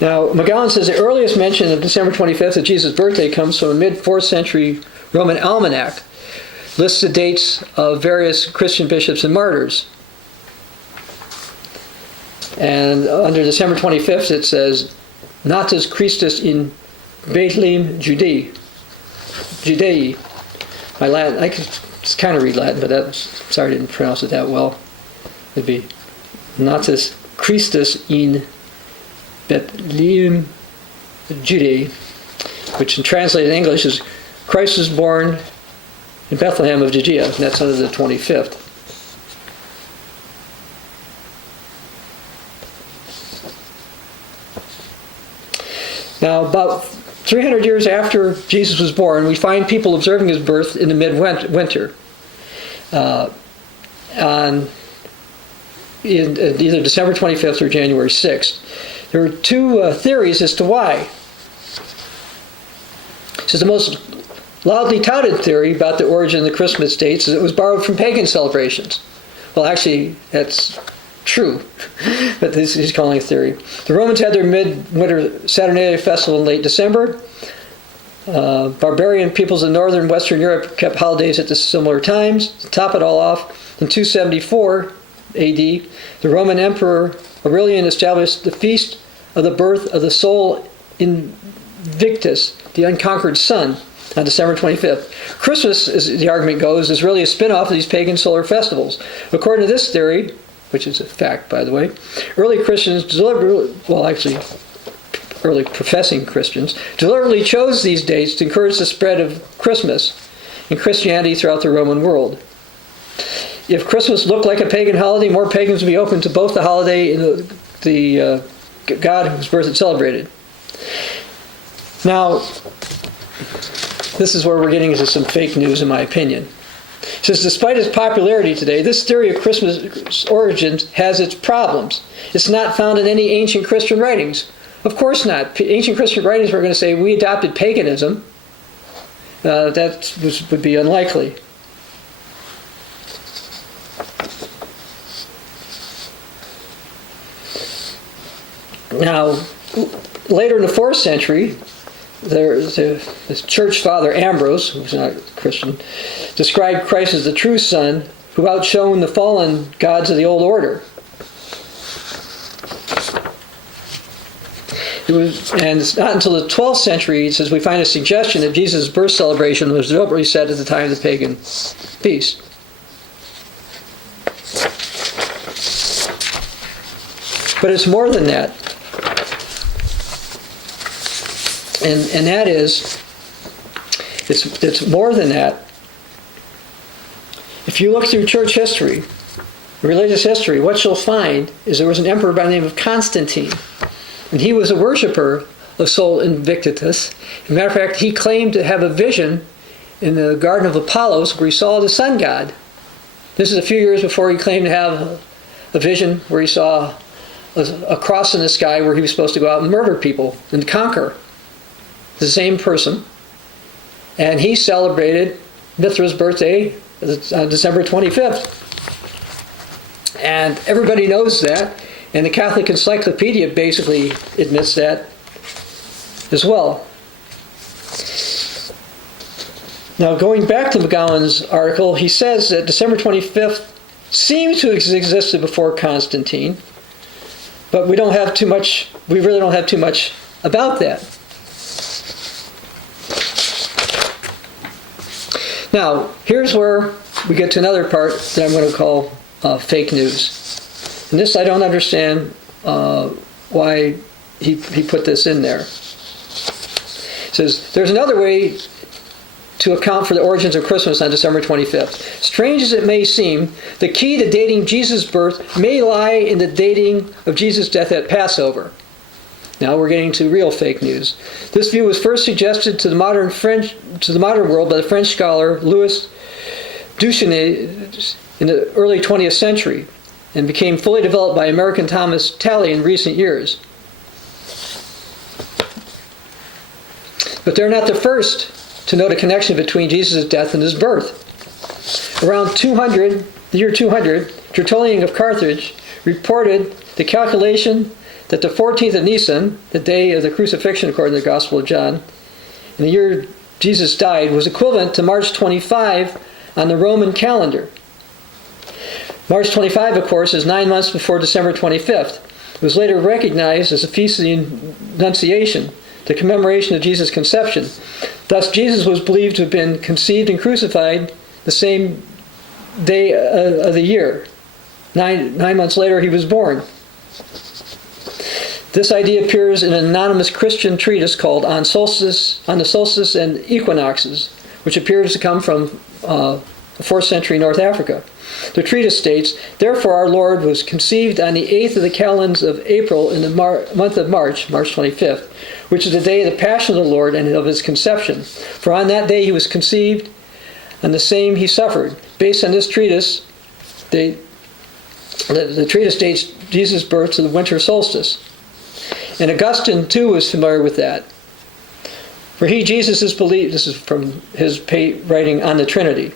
Now, McGowan says the earliest mention of December 25th of Jesus' birthday comes from a mid-4th century Roman almanac. Lists the dates of various Christian bishops and martyrs. And under December 25th it says, Natus Christus in Bethlehem, Judea. My Latin, I could kind of read Latin, but sorry I didn't pronounce it that well. It'd be Natus Christus in Bethlehem, Judea, which in translated English is Christ was born in Bethlehem of Judea, and that's under the 25th. Now, about 300 years after Jesus was born, we find people observing his birth in the midwinter, on either December 25th or January 6th. There are two theories as to why. This is the most loudly touted theory about the origin of the Christmas dates is it was borrowed from pagan celebrations. Well, actually, that's true, but this he's calling a theory. The Romans had their midwinter Saturnalia festival in late December. Barbarian peoples in northern and western Europe kept holidays at the similar times. To top it all off, in 274 AD, the Roman Emperor Aurelian established the feast of the birth of the Sol Invictus, the unconquered sun, on December 25th. Christmas, as the argument goes, is really a spin-off of these pagan solar festivals. According to this theory, which is a fact, by the way, early Christians early professing Christians, deliberately chose these dates to encourage the spread of Christmas and Christianity throughout the Roman world. If Christmas looked like a pagan holiday, more pagans would be open to both the holiday and the God whose birth it celebrated. Now, this is where we're getting into some fake news, in my opinion. He says, despite its popularity today, this theory of Christmas origins has its problems. It's not found in any ancient Christian writings. Of course not. Ancient Christian writings were going to say, we adopted paganism. That would be unlikely. Now, later in the 4th century, the church father Ambrose, who's not a Christian, described Christ as the true Son who outshone the fallen gods of the old order. And it's not until the 12th century, it says, we find a suggestion that Jesus' birth celebration was deliberately set at the time of the pagan feast. But it's more than that. And that is, it's more than that. If you look through church history, religious history, what you'll find is there was an emperor by the name of Constantine. And he was a worshiper of Sol Invictus. As a matter of fact, he claimed to have a vision in the Garden of Apollos where he saw the sun god. This is a few years before he claimed to have a vision where he saw a cross in the sky where he was supposed to go out and murder people and conquer. The same person. And he celebrated Mithra's birthday on December 25th. And everybody knows that. And the Catholic Encyclopedia basically admits that as well. Now, going back to McGowan's article, he says that December 25th seems to have existed before Constantine, but we really don't have too much about that. Now, here's where we get to another part that I'm going to call fake news. And this I don't understand why he put this in there. It says, there's another way to account for the origins of Christmas on December 25th. Strange as it may seem, the key to dating Jesus' birth may lie in the dating of Jesus' death at Passover. Now we're getting to real fake news. This view was first suggested to the modern world by the French scholar Louis Duchesne in the early 20th century, and became fully developed by American Thomas Talley in recent years. But they're not the first to note a connection between Jesus' death and his birth. Around the year 200, Tertullian of Carthage reported the calculation that the 14th of Nisan, the day of the crucifixion according to the Gospel of John, in the year Jesus died, was equivalent to March 25 on the Roman calendar. March 25, of course, is 9 months before December 25th. It was later recognized as the Feast of the Annunciation, the commemoration of Jesus' conception. Thus, Jesus was believed to have been conceived and crucified the same day of the year. Nine months later, he was born. This idea appears in an anonymous Christian treatise called On the Solstice and Equinoxes, which appears to come from the 4th century North Africa. The treatise states, therefore our Lord was conceived on the 8th of the calends of April in the month of March 25th, which is the day of the Passion of the Lord and of his conception. For on that day he was conceived, and the same he suffered. Based on this treatise, the treatise dates Jesus' birth to the winter solstice. And Augustine, too, was familiar with that. For he, Jesus, is believed, this is from his writing on the Trinity,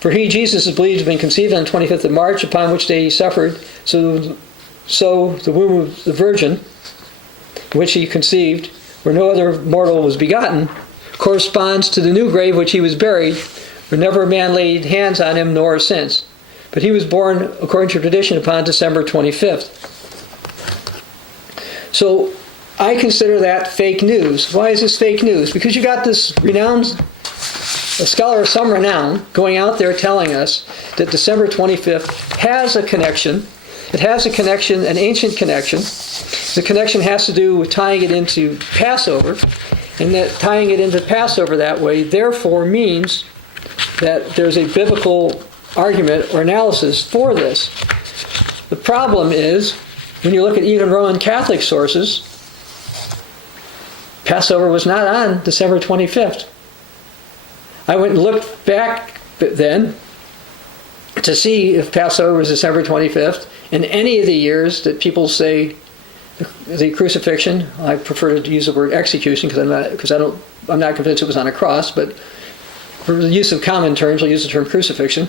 for he, Jesus, is believed to have been conceived on the 25th of March, upon which day he suffered. So the womb of the Virgin, in which he conceived, where no other mortal was begotten, corresponds to the new grave which he was buried, where never a man laid hands on him, nor since. But he was born, according to tradition, upon December 25th. So I consider that fake news. Why is this fake news? Because you got this a scholar of some renown, going out there telling us that December 25th has a connection. It has a connection, an ancient connection. The connection has to do with tying it into Passover, and that tying it into Passover that way therefore means that there's a biblical argument or analysis for this. The problem is, when you look at even Roman Catholic sources, Passover was not on December 25th. I went and looked back then, to see if Passover was December 25th in any of the years that people say the crucifixion. I prefer to use the word execution I'm not convinced it was on a cross, but for the use of common terms, I'll use the term crucifixion.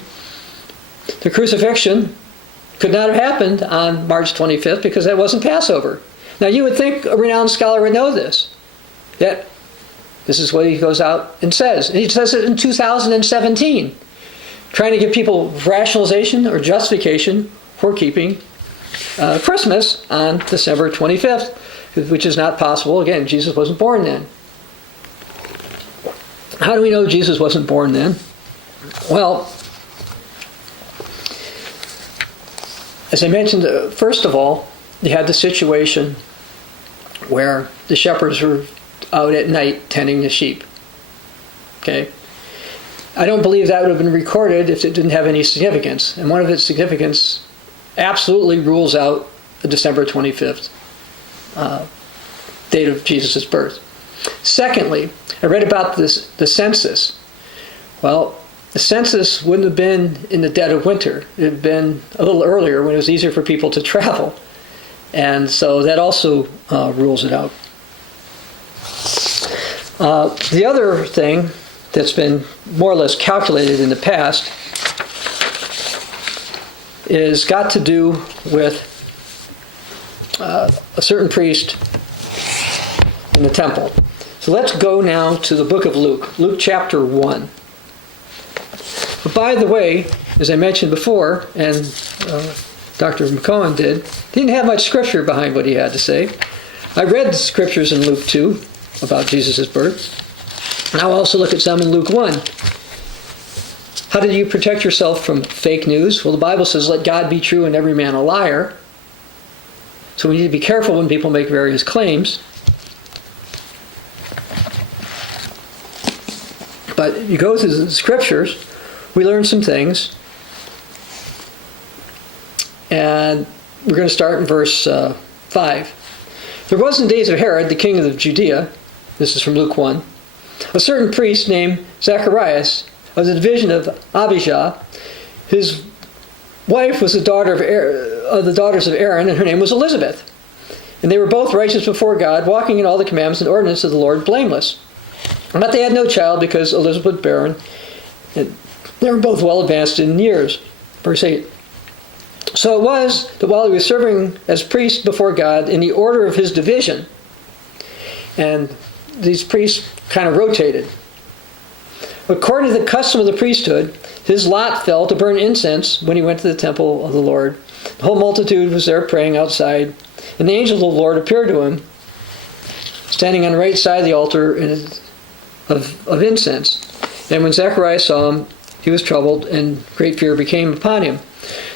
The crucifixion could not have happened on March 25th because that wasn't Passover. Now you would think a renowned scholar would know this. Yet, this is what he goes out and says. And he says it in 2017, trying to give people rationalization or justification for keeping Christmas on December 25th, which is not possible. Again, Jesus wasn't born then. How do we know Jesus wasn't born then? Well, as I mentioned, first of all, you had the situation where the shepherds were out at night tending the sheep. Okay? I don't believe that would have been recorded if it didn't have any significance. And one of its significance absolutely rules out the December 25th date of Jesus' birth. Secondly, I read about the census. Well, the census wouldn't have been in the dead of winter. It had been a little earlier when it was easier for people to travel. And so that also rules it out. The other thing that's been more or less calculated in the past is got to do with a certain priest in the temple. So let's go now to the book of Luke, Luke chapter 1. But by the way, as I mentioned before, and Dr. McCohen did, he didn't have much scripture behind what he had to say. I read the scriptures in Luke 2 about Jesus' birth. And I'll also look at some in Luke 1. How do you protect yourself from fake news? Well, the Bible says, let God be true and every man a liar. So we need to be careful when people make various claims. But you go through the scriptures, we learn some things. And we're going to start in verse 5. There was in the days of Herod, the king of Judea, this is from Luke 1, a certain priest named Zacharias of the division of Abijah. His wife was the daughter of the daughters of Aaron, and her name was Elizabeth. And they were both righteous before God, walking in all the commandments and ordinances of the Lord blameless. But they had no child because Elizabeth was barren, and they were both well advanced in years. Verse 8. So it was that while he was serving as priest before God in the order of his division, and these priests kind of rotated. According to the custom of the priesthood, his lot fell to burn incense when he went to the temple of the Lord. The whole multitude was there praying outside, and the angel of the Lord appeared to him, standing on the right side of the altar of incense. And when Zacharias saw him, he was troubled, and great fear became upon him.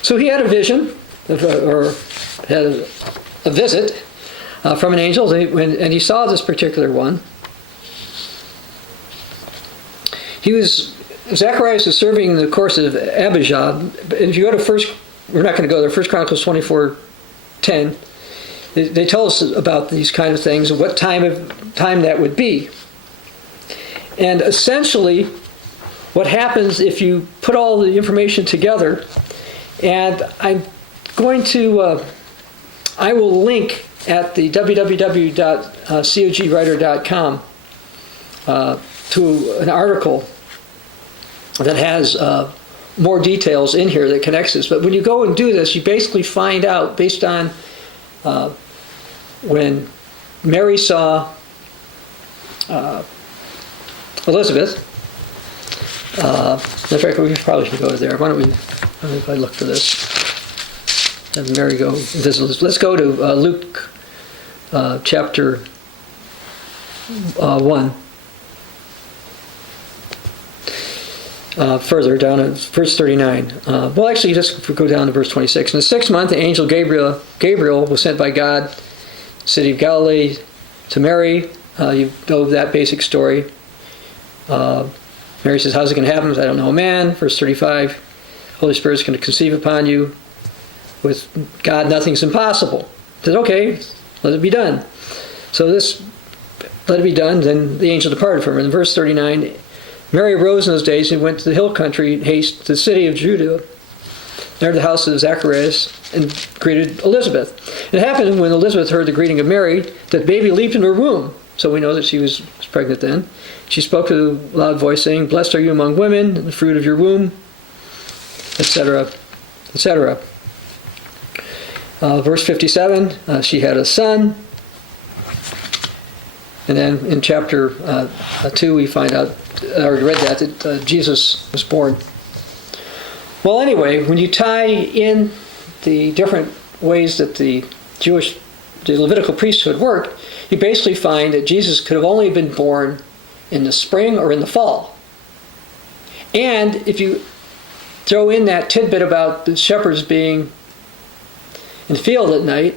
So he had a vision, or had a visit from an angel, and he saw this particular one. Zacharias was serving the course of Abijah. And if you go to we're not going to go there, 1 Chronicles 24:10, they tell us about these kind of things and what time that would be. And essentially, what happens if you put all the information together, and I'm going to, I will link at the www.cogwriter.com to an article that has more details in here that connects this. But when you go and do this, you basically find out, based on when Mary saw Elizabeth. In fact, we probably should go there. Why don't if I look for this? Have Mary go visit Elizabeth. Let's go to Luke chapter 1. Further down at verse 39. Well, actually, just go down to verse 26. In the 6th month, the angel Gabriel was sent by God, city of Galilee, to Mary. You know that basic story. Mary says, how's it going to happen? I don't know a man. Verse 35. Holy Spirit's going to conceive upon you. With God, nothing's impossible. He says, okay, let it be done. So let it be done. Then the angel departed from her. In verse 39, Mary arose in those days and went to the hill country in haste to the city of Judah, entered the house of Zacharias and greeted Elizabeth. It happened when Elizabeth heard the greeting of Mary that the baby leaped in her womb. So we know that she was pregnant then. She spoke with a loud voice saying, "Blessed are you among women, and the fruit of your womb," etc., etc. Verse 57, she had a son. And then in chapter 2 we find out, I already read that Jesus was born. Well, anyway, when you tie in the different ways that the Levitical priesthood worked, you basically find that Jesus could have only been born in the spring or in the fall. And if you throw in that tidbit about the shepherds being in the field at night,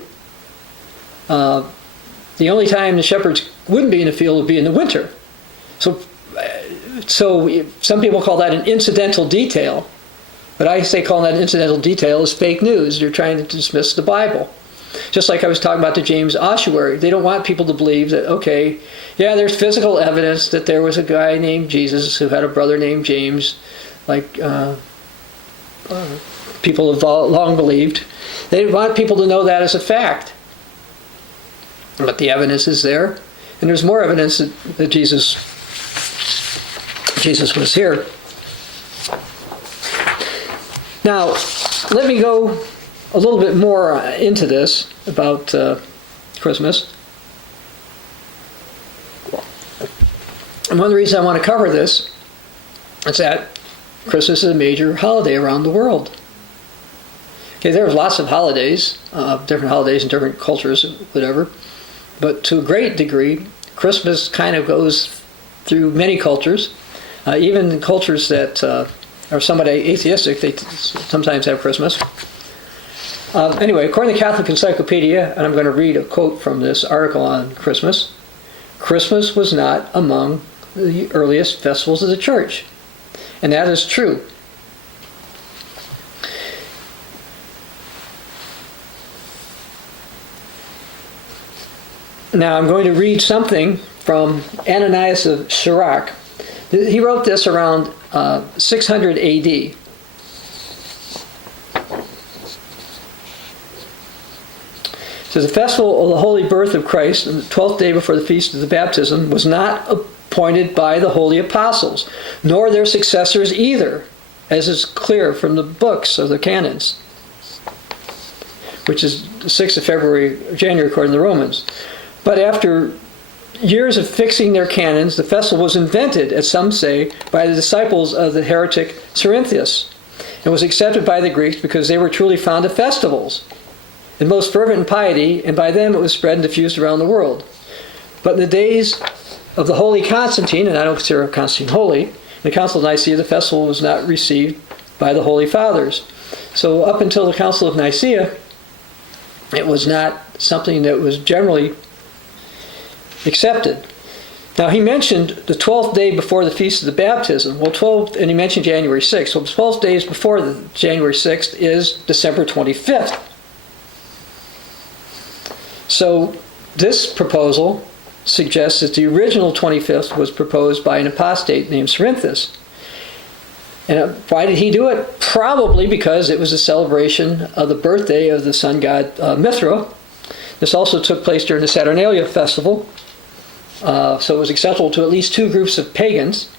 the only time the shepherds wouldn't be in the field would be in the winter. So some people call that an incidental detail. But I say calling that an incidental detail is fake news. You're trying to dismiss the Bible. Just like I was talking about to James Ossuary. They don't want people to believe that, okay, yeah, there's physical evidence that there was a guy named Jesus who had a brother named James, like people have long believed. They want people to know that as a fact. But the evidence is there. And there's more evidence that Jesus was here. Now, let me go a little bit more into this about Christmas. And one of the reasons I want to cover this is that Christmas is a major holiday around the world. Okay, there's lots of holidays, different holidays in different cultures, whatever. But to a great degree, Christmas kind of goes through many cultures. Even in cultures that are somewhat atheistic, they sometimes have Christmas. Anyway, according to Catholic Encyclopedia, and I'm going to read a quote from this article on Christmas, Christmas was not among the earliest festivals of the church. And that is true. Now I'm going to read something from Ananias of Sirach. He wrote this around 600 AD. It says, the festival of the holy birth of Christ, on the 12th day before the feast of the baptism, was not appointed by the holy apostles, nor their successors either, as is clear from the books of the canons, which is the 6th of January according to the Romans. But after years of fixing their canons, the festival was invented, as some say, by the disciples of the heretic Cerinthus, and was accepted by the Greeks because they were truly fond of festivals and most fervent in piety, and by them it was spread and diffused around the world. But in the days of the holy Constantine, and I don't consider Constantine holy, in the Council of Nicaea, the festival was not received by the Holy Fathers. So up until the Council of Nicaea, it was not something that was generally accepted. Now he mentioned the 12th day before the feast of the baptism. Well, and he mentioned January 6th. So the 12 days before the January 6th is December 25th. So this proposal suggests that the original 25th was proposed by an apostate named Cerinthus. And why did he do it? Probably because it was a celebration of the birthday of the sun god Mithra. This also took place during the Saturnalia festival. So it was acceptable to at least two groups of pagans.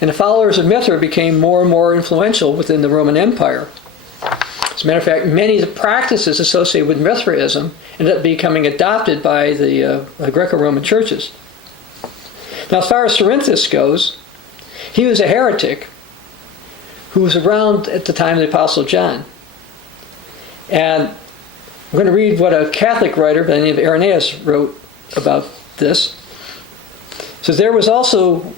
And the followers of Mithra became more and more influential within the Roman Empire. As a matter of fact, many of the practices associated with Mithraism ended up becoming adopted by the Greco-Roman churches. Now, as far as Cerinthus goes, he was a heretic who was around at the time of the Apostle John. And I'm going to read what a Catholic writer by the name of Irenaeus wrote about this. It says, there was also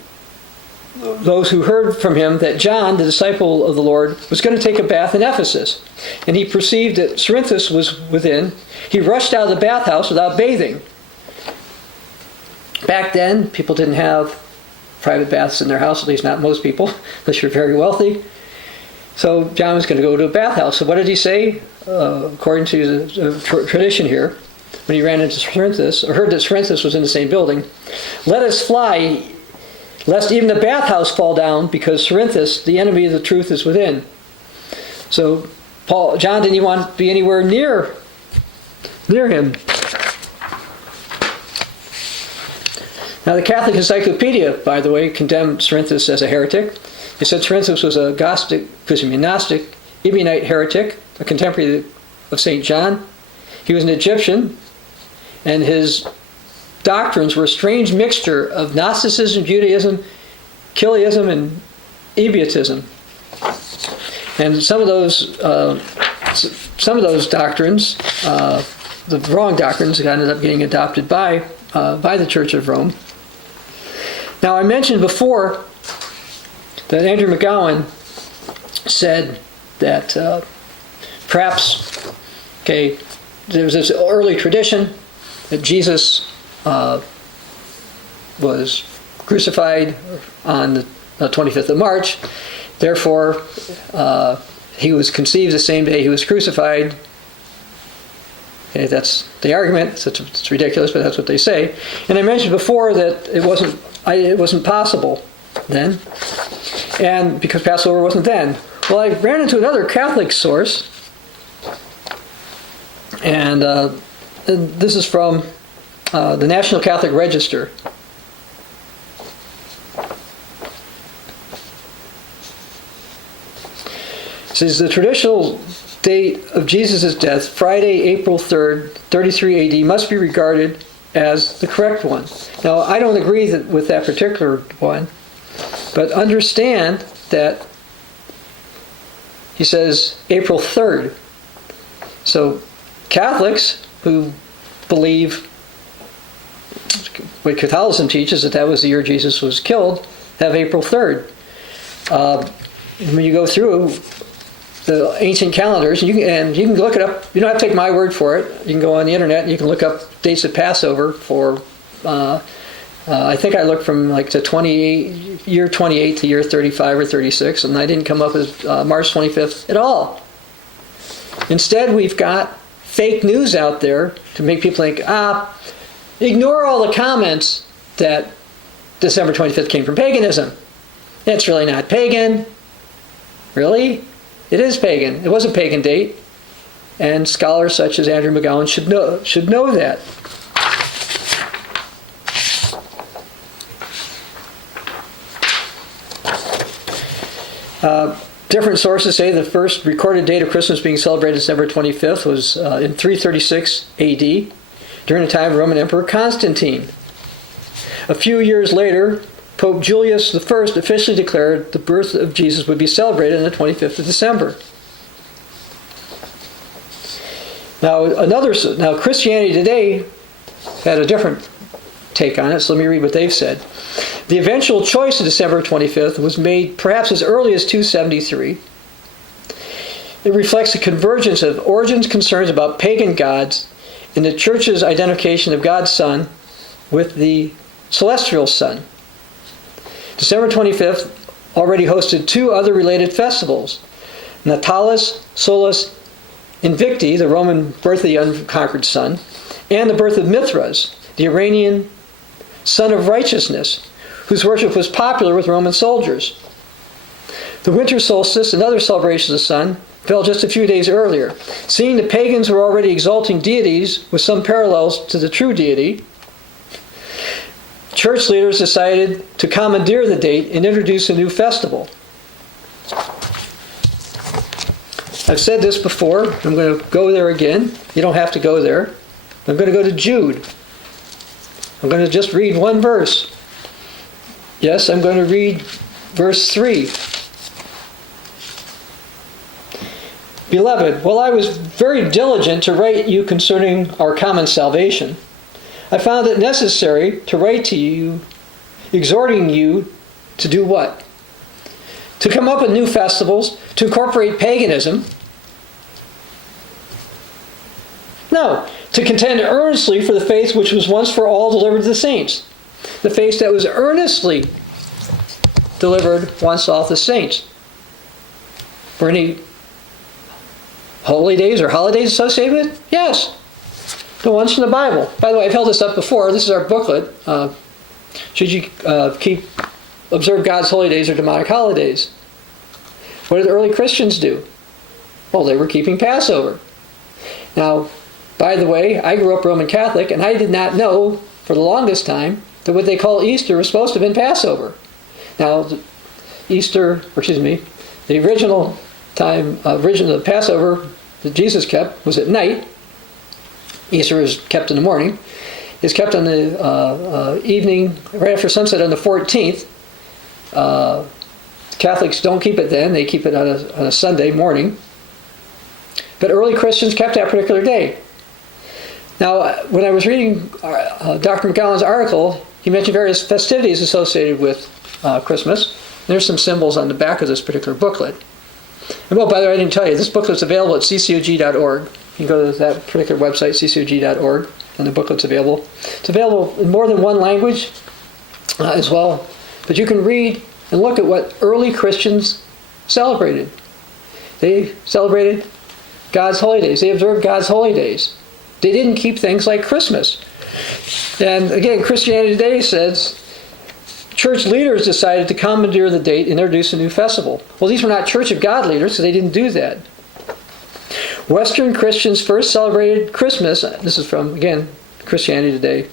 those who heard from him that John, the disciple of the Lord, was going to take a bath in Ephesus. And he perceived that Cerinthus was within. He rushed out of the bathhouse without bathing. Back then, people didn't have private baths in their house, at least not most people, unless you're very wealthy. So John was going to go to a bathhouse. So what did he say? According to the tradition here, when he ran into Cerinthus, or heard that Cerinthus was in the same building, let us fly, lest even the bathhouse fall down, because Cerinthus, the enemy of the truth, is within. So John didn't even want to be anywhere near him. Now, the Catholic Encyclopedia, by the way, condemned Cerinthus as a heretic. It said Cerinthus was a Gnostic, Ebionite heretic, a contemporary of St. John. He was an Egyptian, and his doctrines were a strange mixture of Gnosticism, Judaism, Chiliasm, and Ebiotism. And some of those doctrines, the wrong doctrines, ended up getting adopted by the Church of Rome. Now, I mentioned before that Andrew McGowan said that perhaps, there was this early tradition that Jesus was crucified on the 25th of March. Therefore, he was conceived the same day he was crucified. Okay, that's the argument. It's ridiculous, but that's what they say. And I mentioned before that it wasn't possible then, and because Passover wasn't then. Well, I ran into another Catholic source, and this is from the National Catholic Register. It says the traditional date of Jesus' death, Friday, April 3rd, 33 AD, must be regarded as the correct one. Now, I don't agree with that particular one, but understand that he says April 3rd. So Catholics who believe what Catholicism teaches, that was the year Jesus was killed, have April 3rd. When you go through the ancient calendars, you can look it up. You don't have to take my word for it. You can go on the internet and you can look up dates of Passover for, I think I looked from year 28 to year 35 or 36, and I didn't come up with March 25th at all. Instead, we've got fake news out there to make people think, ignore all the comments that December 25th came from paganism. It's really not pagan. Really? It is pagan. It was a pagan date, and scholars such as Andrew McGowan should know that. Different sources say the first recorded date of Christmas being celebrated December 25th was in 336 AD, during the time of Roman Emperor Constantine. A few years later, Pope Julius I officially declared the birth of Jesus would be celebrated on the 25th of December. Now Christianity Today had a different take on it, so let me read what they've said. The eventual choice of December 25th was made perhaps as early as 273. It reflects a convergence of Origen's concerns about pagan gods and the Church's identification of God's Son with the celestial Son. December 25th already hosted two other related festivals, Natalis Solis Invicti, the Roman birth of the unconquered Son, and the birth of Mithras, the Iranian Son of Righteousness, whose worship was popular with Roman soldiers. The winter solstice and other celebrations of the sun fell just a few days earlier. Seeing the pagans were already exalting deities with some parallels to the true deity, church leaders decided to commandeer the date and introduce a new festival. I've said this before. I'm going to go there again. You don't have to go there. I'm going to go to Jude. I'm going to just read one verse. Yes, I'm going to read verse 3. Beloved, while I was very diligent to write you concerning our common salvation, I found it necessary to write to you, exhorting you to do what? To come up with new festivals, to incorporate paganism. No, to contend earnestly for the faith which was once for all delivered to the saints. The faith that was earnestly delivered once to all the saints. For any holy days or holidays associated with it? Yes. The ones from the Bible. By the way, I've held this up before. This is our booklet. Should you observe God's holy days or demonic holidays? What did the early Christians do? Well, they were keeping Passover. Now, by the way, I grew up Roman Catholic, and I did not know for the longest time that what they call Easter was supposed to have been Passover. Now, the original Passover that Jesus kept was at night. Easter is kept in the morning. It's kept on the evening, right after sunset on the 14th. Catholics don't keep it then. They keep it on a Sunday morning. But early Christians kept that particular day. Now, when I was reading Dr. McGowan's article, he mentioned various festivities associated with Christmas. There's some symbols on the back of this particular booklet. And by the way, I didn't tell you, this booklet's available at ccog.org. You can go to that particular website, ccog.org, and the booklet's available. It's available in more than one language as well. But you can read and look at what early Christians celebrated. They celebrated God's holy days. They observed God's holy days. They didn't keep things like Christmas. And again, Christianity Today says church leaders decided to commandeer the date and introduce a new festival. Well, these were not Church of God leaders, so they didn't do that. Western Christians first celebrated Christmas, this is from, again, Christianity Today,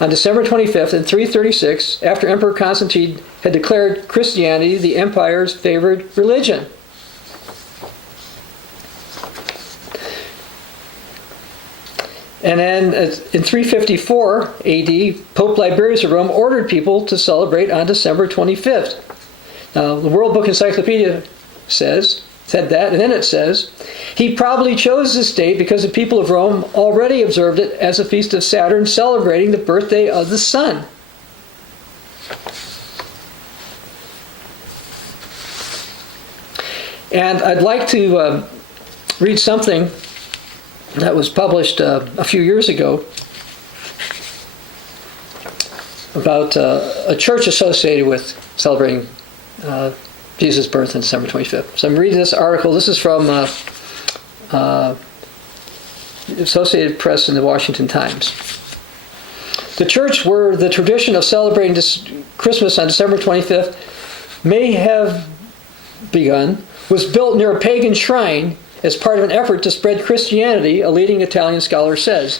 on December 25th in 336, after Emperor Constantine had declared Christianity the empire's favored religion. And then in 354 AD, Pope Liberius of Rome ordered people to celebrate on December 25th. Now, the World Book Encyclopedia said that, and then it says, he probably chose this date because the people of Rome already observed it as a feast of Saturn, celebrating the birthday of the sun. And I'd like to read something that was published a few years ago about a church associated with celebrating Jesus' birth on December 25th. So I'm reading this article. This is from Associated Press and the Washington Times. The church where the tradition of celebrating Christmas on December 25th may have begun was built near a pagan shrine as part of an effort to spread Christianity, a leading Italian scholar says.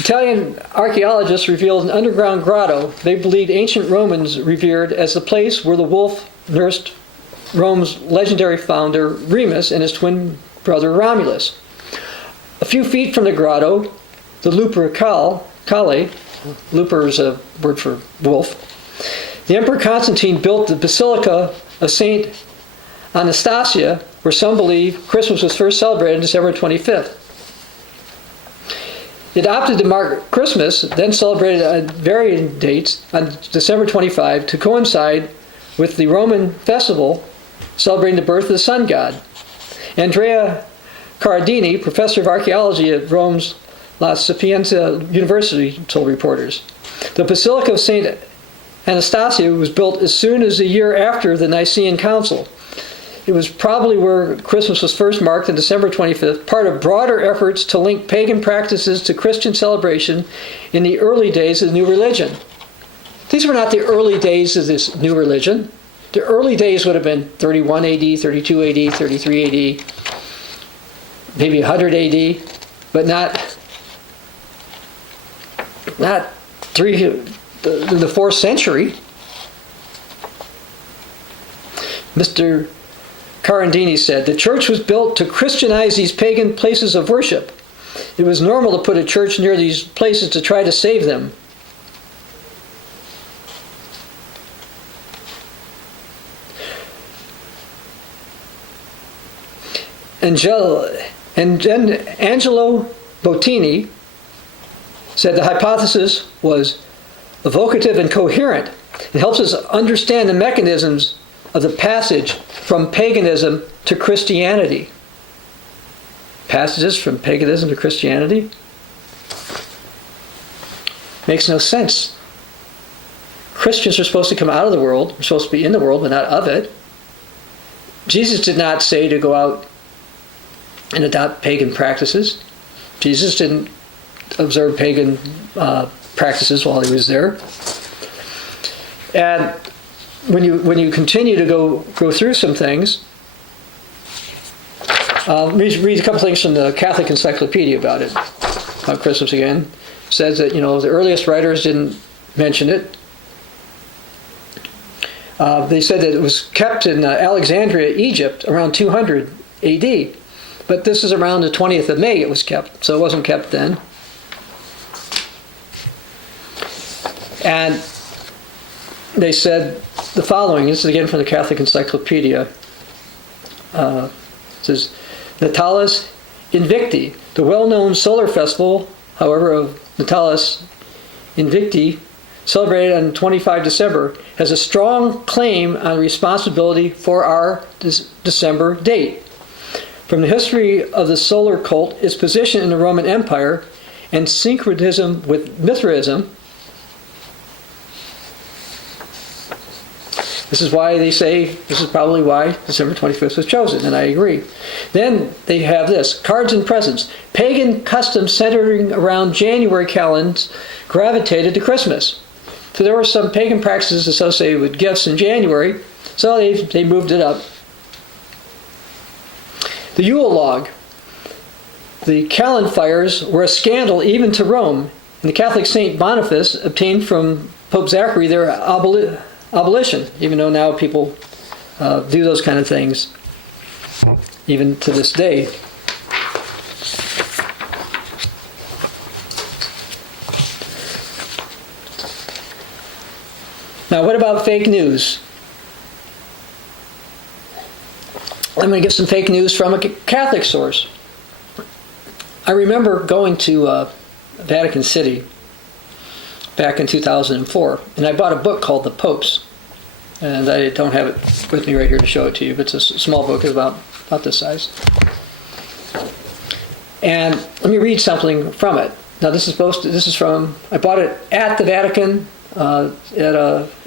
Italian archaeologists revealed an underground grotto they believed ancient Romans revered as the place where the wolf nursed Rome's legendary founder Remus and his twin brother Romulus. A few feet from the grotto, the Lupercale, Luper is a word for wolf, the Emperor Constantine built the Basilica of St. Anastasia, where some believe Christmas was first celebrated on December 25th. It opted to mark Christmas, then celebrated at varying dates on December 25 to coincide with the Roman festival celebrating the birth of the sun god. Andrea Cardini, professor of archaeology at Rome's La Sapienza University, told reporters. The Basilica of St. Anastasia was built as soon as a year after the Nicene Council. It was probably where Christmas was first marked on December 25th, part of broader efforts to link pagan practices to Christian celebration in the early days of the new religion. These were not the early days of this new religion. The early days would have been 31 AD, 32 AD, 33 AD, maybe 100 AD, but not the 4th century. Mr. Carandini said, the church was built to Christianize these pagan places of worship. It was normal to put a church near these places to try to save them. Angelo Bottini said the hypothesis was evocative and coherent. It helps us understand the mechanisms of the passage from paganism to Christianity. Passages from paganism to Christianity? Makes no sense. Christians are supposed to come out of the world. We're supposed to be in the world, but not of it. Jesus did not say to go out and adopt pagan practices. Jesus didn't observe pagan practices while he was there. And when you continue to go through some things, Read a couple things from the Catholic Encyclopedia about it, about Christmas again. It says that, the earliest writers didn't mention it. They said that it was kept in Alexandria, Egypt, around 200 AD. But this is around the 20th of May it was kept, so it wasn't kept then. And they said the following. This is again from the Catholic Encyclopedia. It says, Natalis Invicti, the well-known solar festival, however, of Natalis Invicti, celebrated on 25 December, has a strong claim on responsibility for our December date. From the history of the solar cult, its position in the Roman Empire, and syncretism with Mithraism, this is why they say, this is probably why December 25th was chosen, and I agree. Then they have this, cards and presents. Pagan customs centering around January calendars gravitated to Christmas. So there were some pagan practices associated with gifts in January, so they moved it up. The Yule log. The Calend fires were a scandal even to Rome, and the Catholic Saint Boniface obtained from Pope Zachary their abolition, even though now people do those kind of things, even to this day. Now, what about fake news? I'm going to give some fake news from a Catholic source. I remember going to Vatican City back in 2004, and I bought a book called The Popes. And I don't have it with me right here to show it to you, but it's a small book, it's about this size. And let me read something from it. Now this is from, I bought it at the Vatican,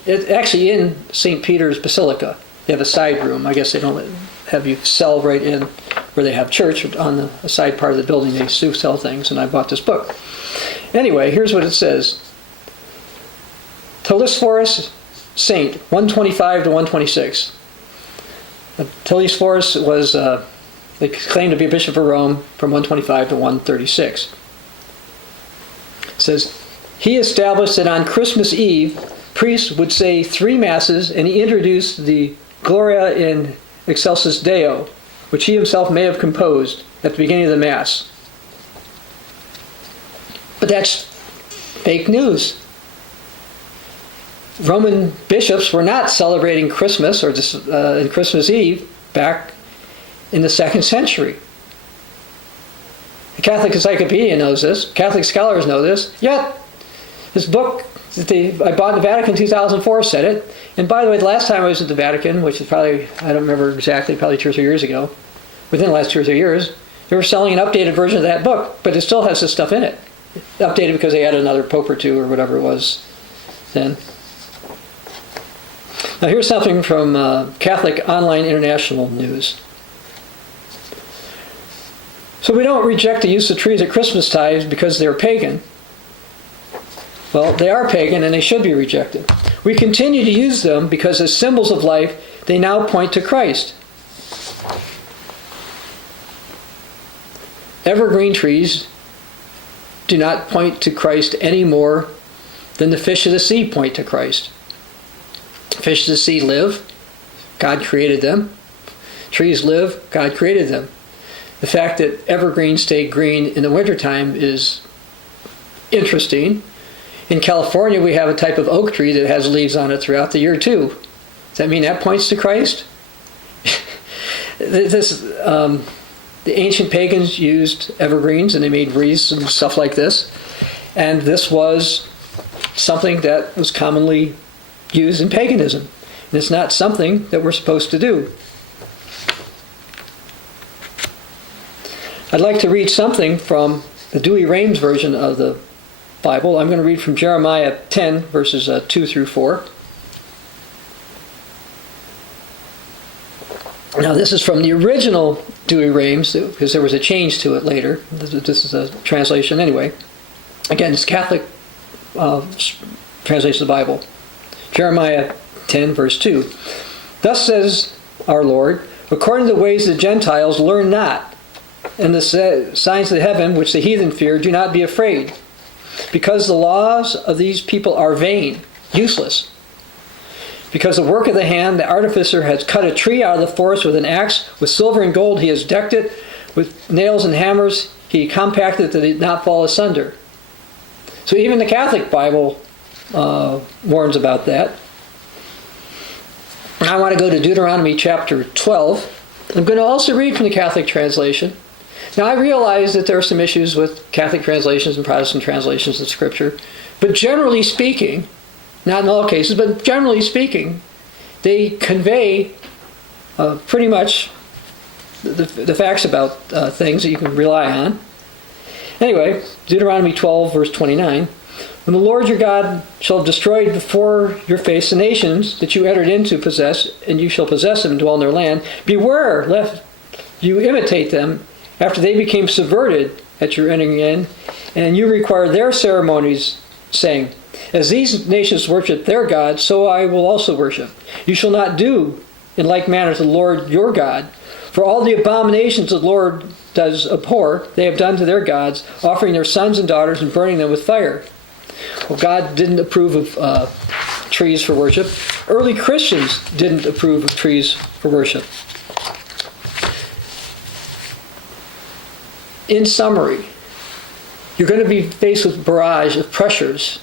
it's actually in St. Peter's Basilica. They have a side room. I guess they don't have you sell right in where they have church. On the side part of the building, they do sell things, and I bought this book. Anyway, here's what it says. Telesphorus Saint, 125 to 126. Telesphorus was, they claimed to be a bishop of Rome from 125 to 136. It says, he established that on Christmas Eve, priests would say 3 masses, and he introduced the Gloria in Excelsis Deo, which he himself may have composed at the beginning of the Mass. But that's fake news. Roman bishops were not celebrating Christmas or in Christmas Eve back in the 2nd century. The Catholic Encyclopedia knows this. Catholic scholars know this. Yet, this book that I bought in the Vatican in 2004 said it. And by the way, the last time I was at the Vatican, which is probably, I don't remember exactly, probably 2 or 3 years ago, within the last 2 or 3 years, they were selling an updated version of that book, but it still has this stuff in it. Updated because they added another pope or 2 or whatever it was then. Now here's something from Catholic Online International News. So we don't reject the use of trees at Christmas time because they're pagan. Well, they are pagan and they should be rejected. We continue to use them because as symbols of life, they now point to Christ. Evergreen trees do not point to Christ any more than the fish of the sea point to Christ. Fish of the sea live. God created them. Trees live. God created them. The fact that evergreens stay green in the wintertime is interesting. In California, we have a type of oak tree that has leaves on it throughout the year too. Does that mean that points to Christ? The ancient pagans used evergreens and they made wreaths and stuff like this. And this was something that was commonly used in paganism. And it's not something that we're supposed to do. I'd like to read something from the Douay-Rheims version of the Bible. I'm going to read from Jeremiah 10, verses 2 through 4. Now this is from the original Douay-Rheims, because there was a change to it later. This is a translation anyway. Again, it's Catholic translation of the Bible. Jeremiah 10, verse 2. Thus says our Lord, according to the ways of the Gentiles, learn not. And the signs of heaven, which the heathen fear, do not be afraid. Because the laws of these people are vain, useless. Because the work of the hand, the artificer has cut a tree out of the forest with an axe. With silver and gold he has decked it. With nails and hammers he compacted it that it did not fall asunder. So even the Catholic Bible warns about that. And I want to go to Deuteronomy chapter 12. I'm going to also read from the Catholic translation. Now I realize that there are some issues with Catholic translations and Protestant translations of Scripture. But generally speaking, not in all cases, but generally speaking, they convey pretty much the facts about things that you can rely on. Anyway, Deuteronomy 12, verse 29. When the Lord your God shall have destroyed before your face the nations that you entered in to possess, and you shall possess them and dwell in their land, beware lest you imitate them after they became subverted at your entering in, and you require their ceremonies, saying, as these nations worship their God, so I will also worship. You shall not do in like manner to the Lord your God. For all the abominations the Lord does abhor, they have done to their gods, offering their sons and daughters and burning them with fire. Well, God didn't approve of trees for worship. Early Christians didn't approve of trees for worship. In summary, you're going to be faced with a barrage of pressures.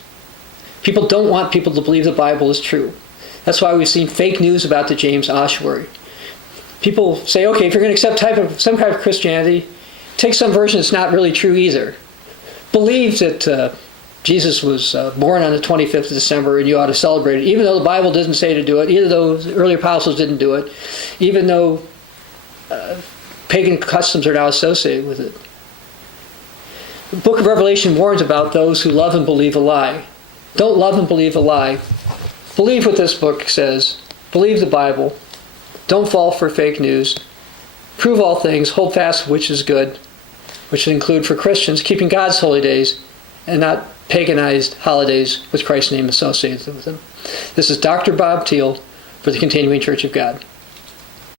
People don't want people to believe the Bible is true. That's why we've seen fake news about the James Ossuary. People say, okay, if you're going to accept some kind of Christianity, take some version that's not really true either. Believe that Jesus was born on the 25th of December and you ought to celebrate it, even though the Bible doesn't say to do it, even though the early apostles didn't do it, even though pagan customs are now associated with it. The book of Revelation warns about those who love and believe a lie. Don't love and believe a lie. Believe what this book says. Believe the Bible. Don't fall for fake news. Prove all things. Hold fast which is good, which would include for Christians keeping God's holy days and not paganized holidays with Christ's name associated with them. This is Dr. Bob Thiel for the Continuing Church of God.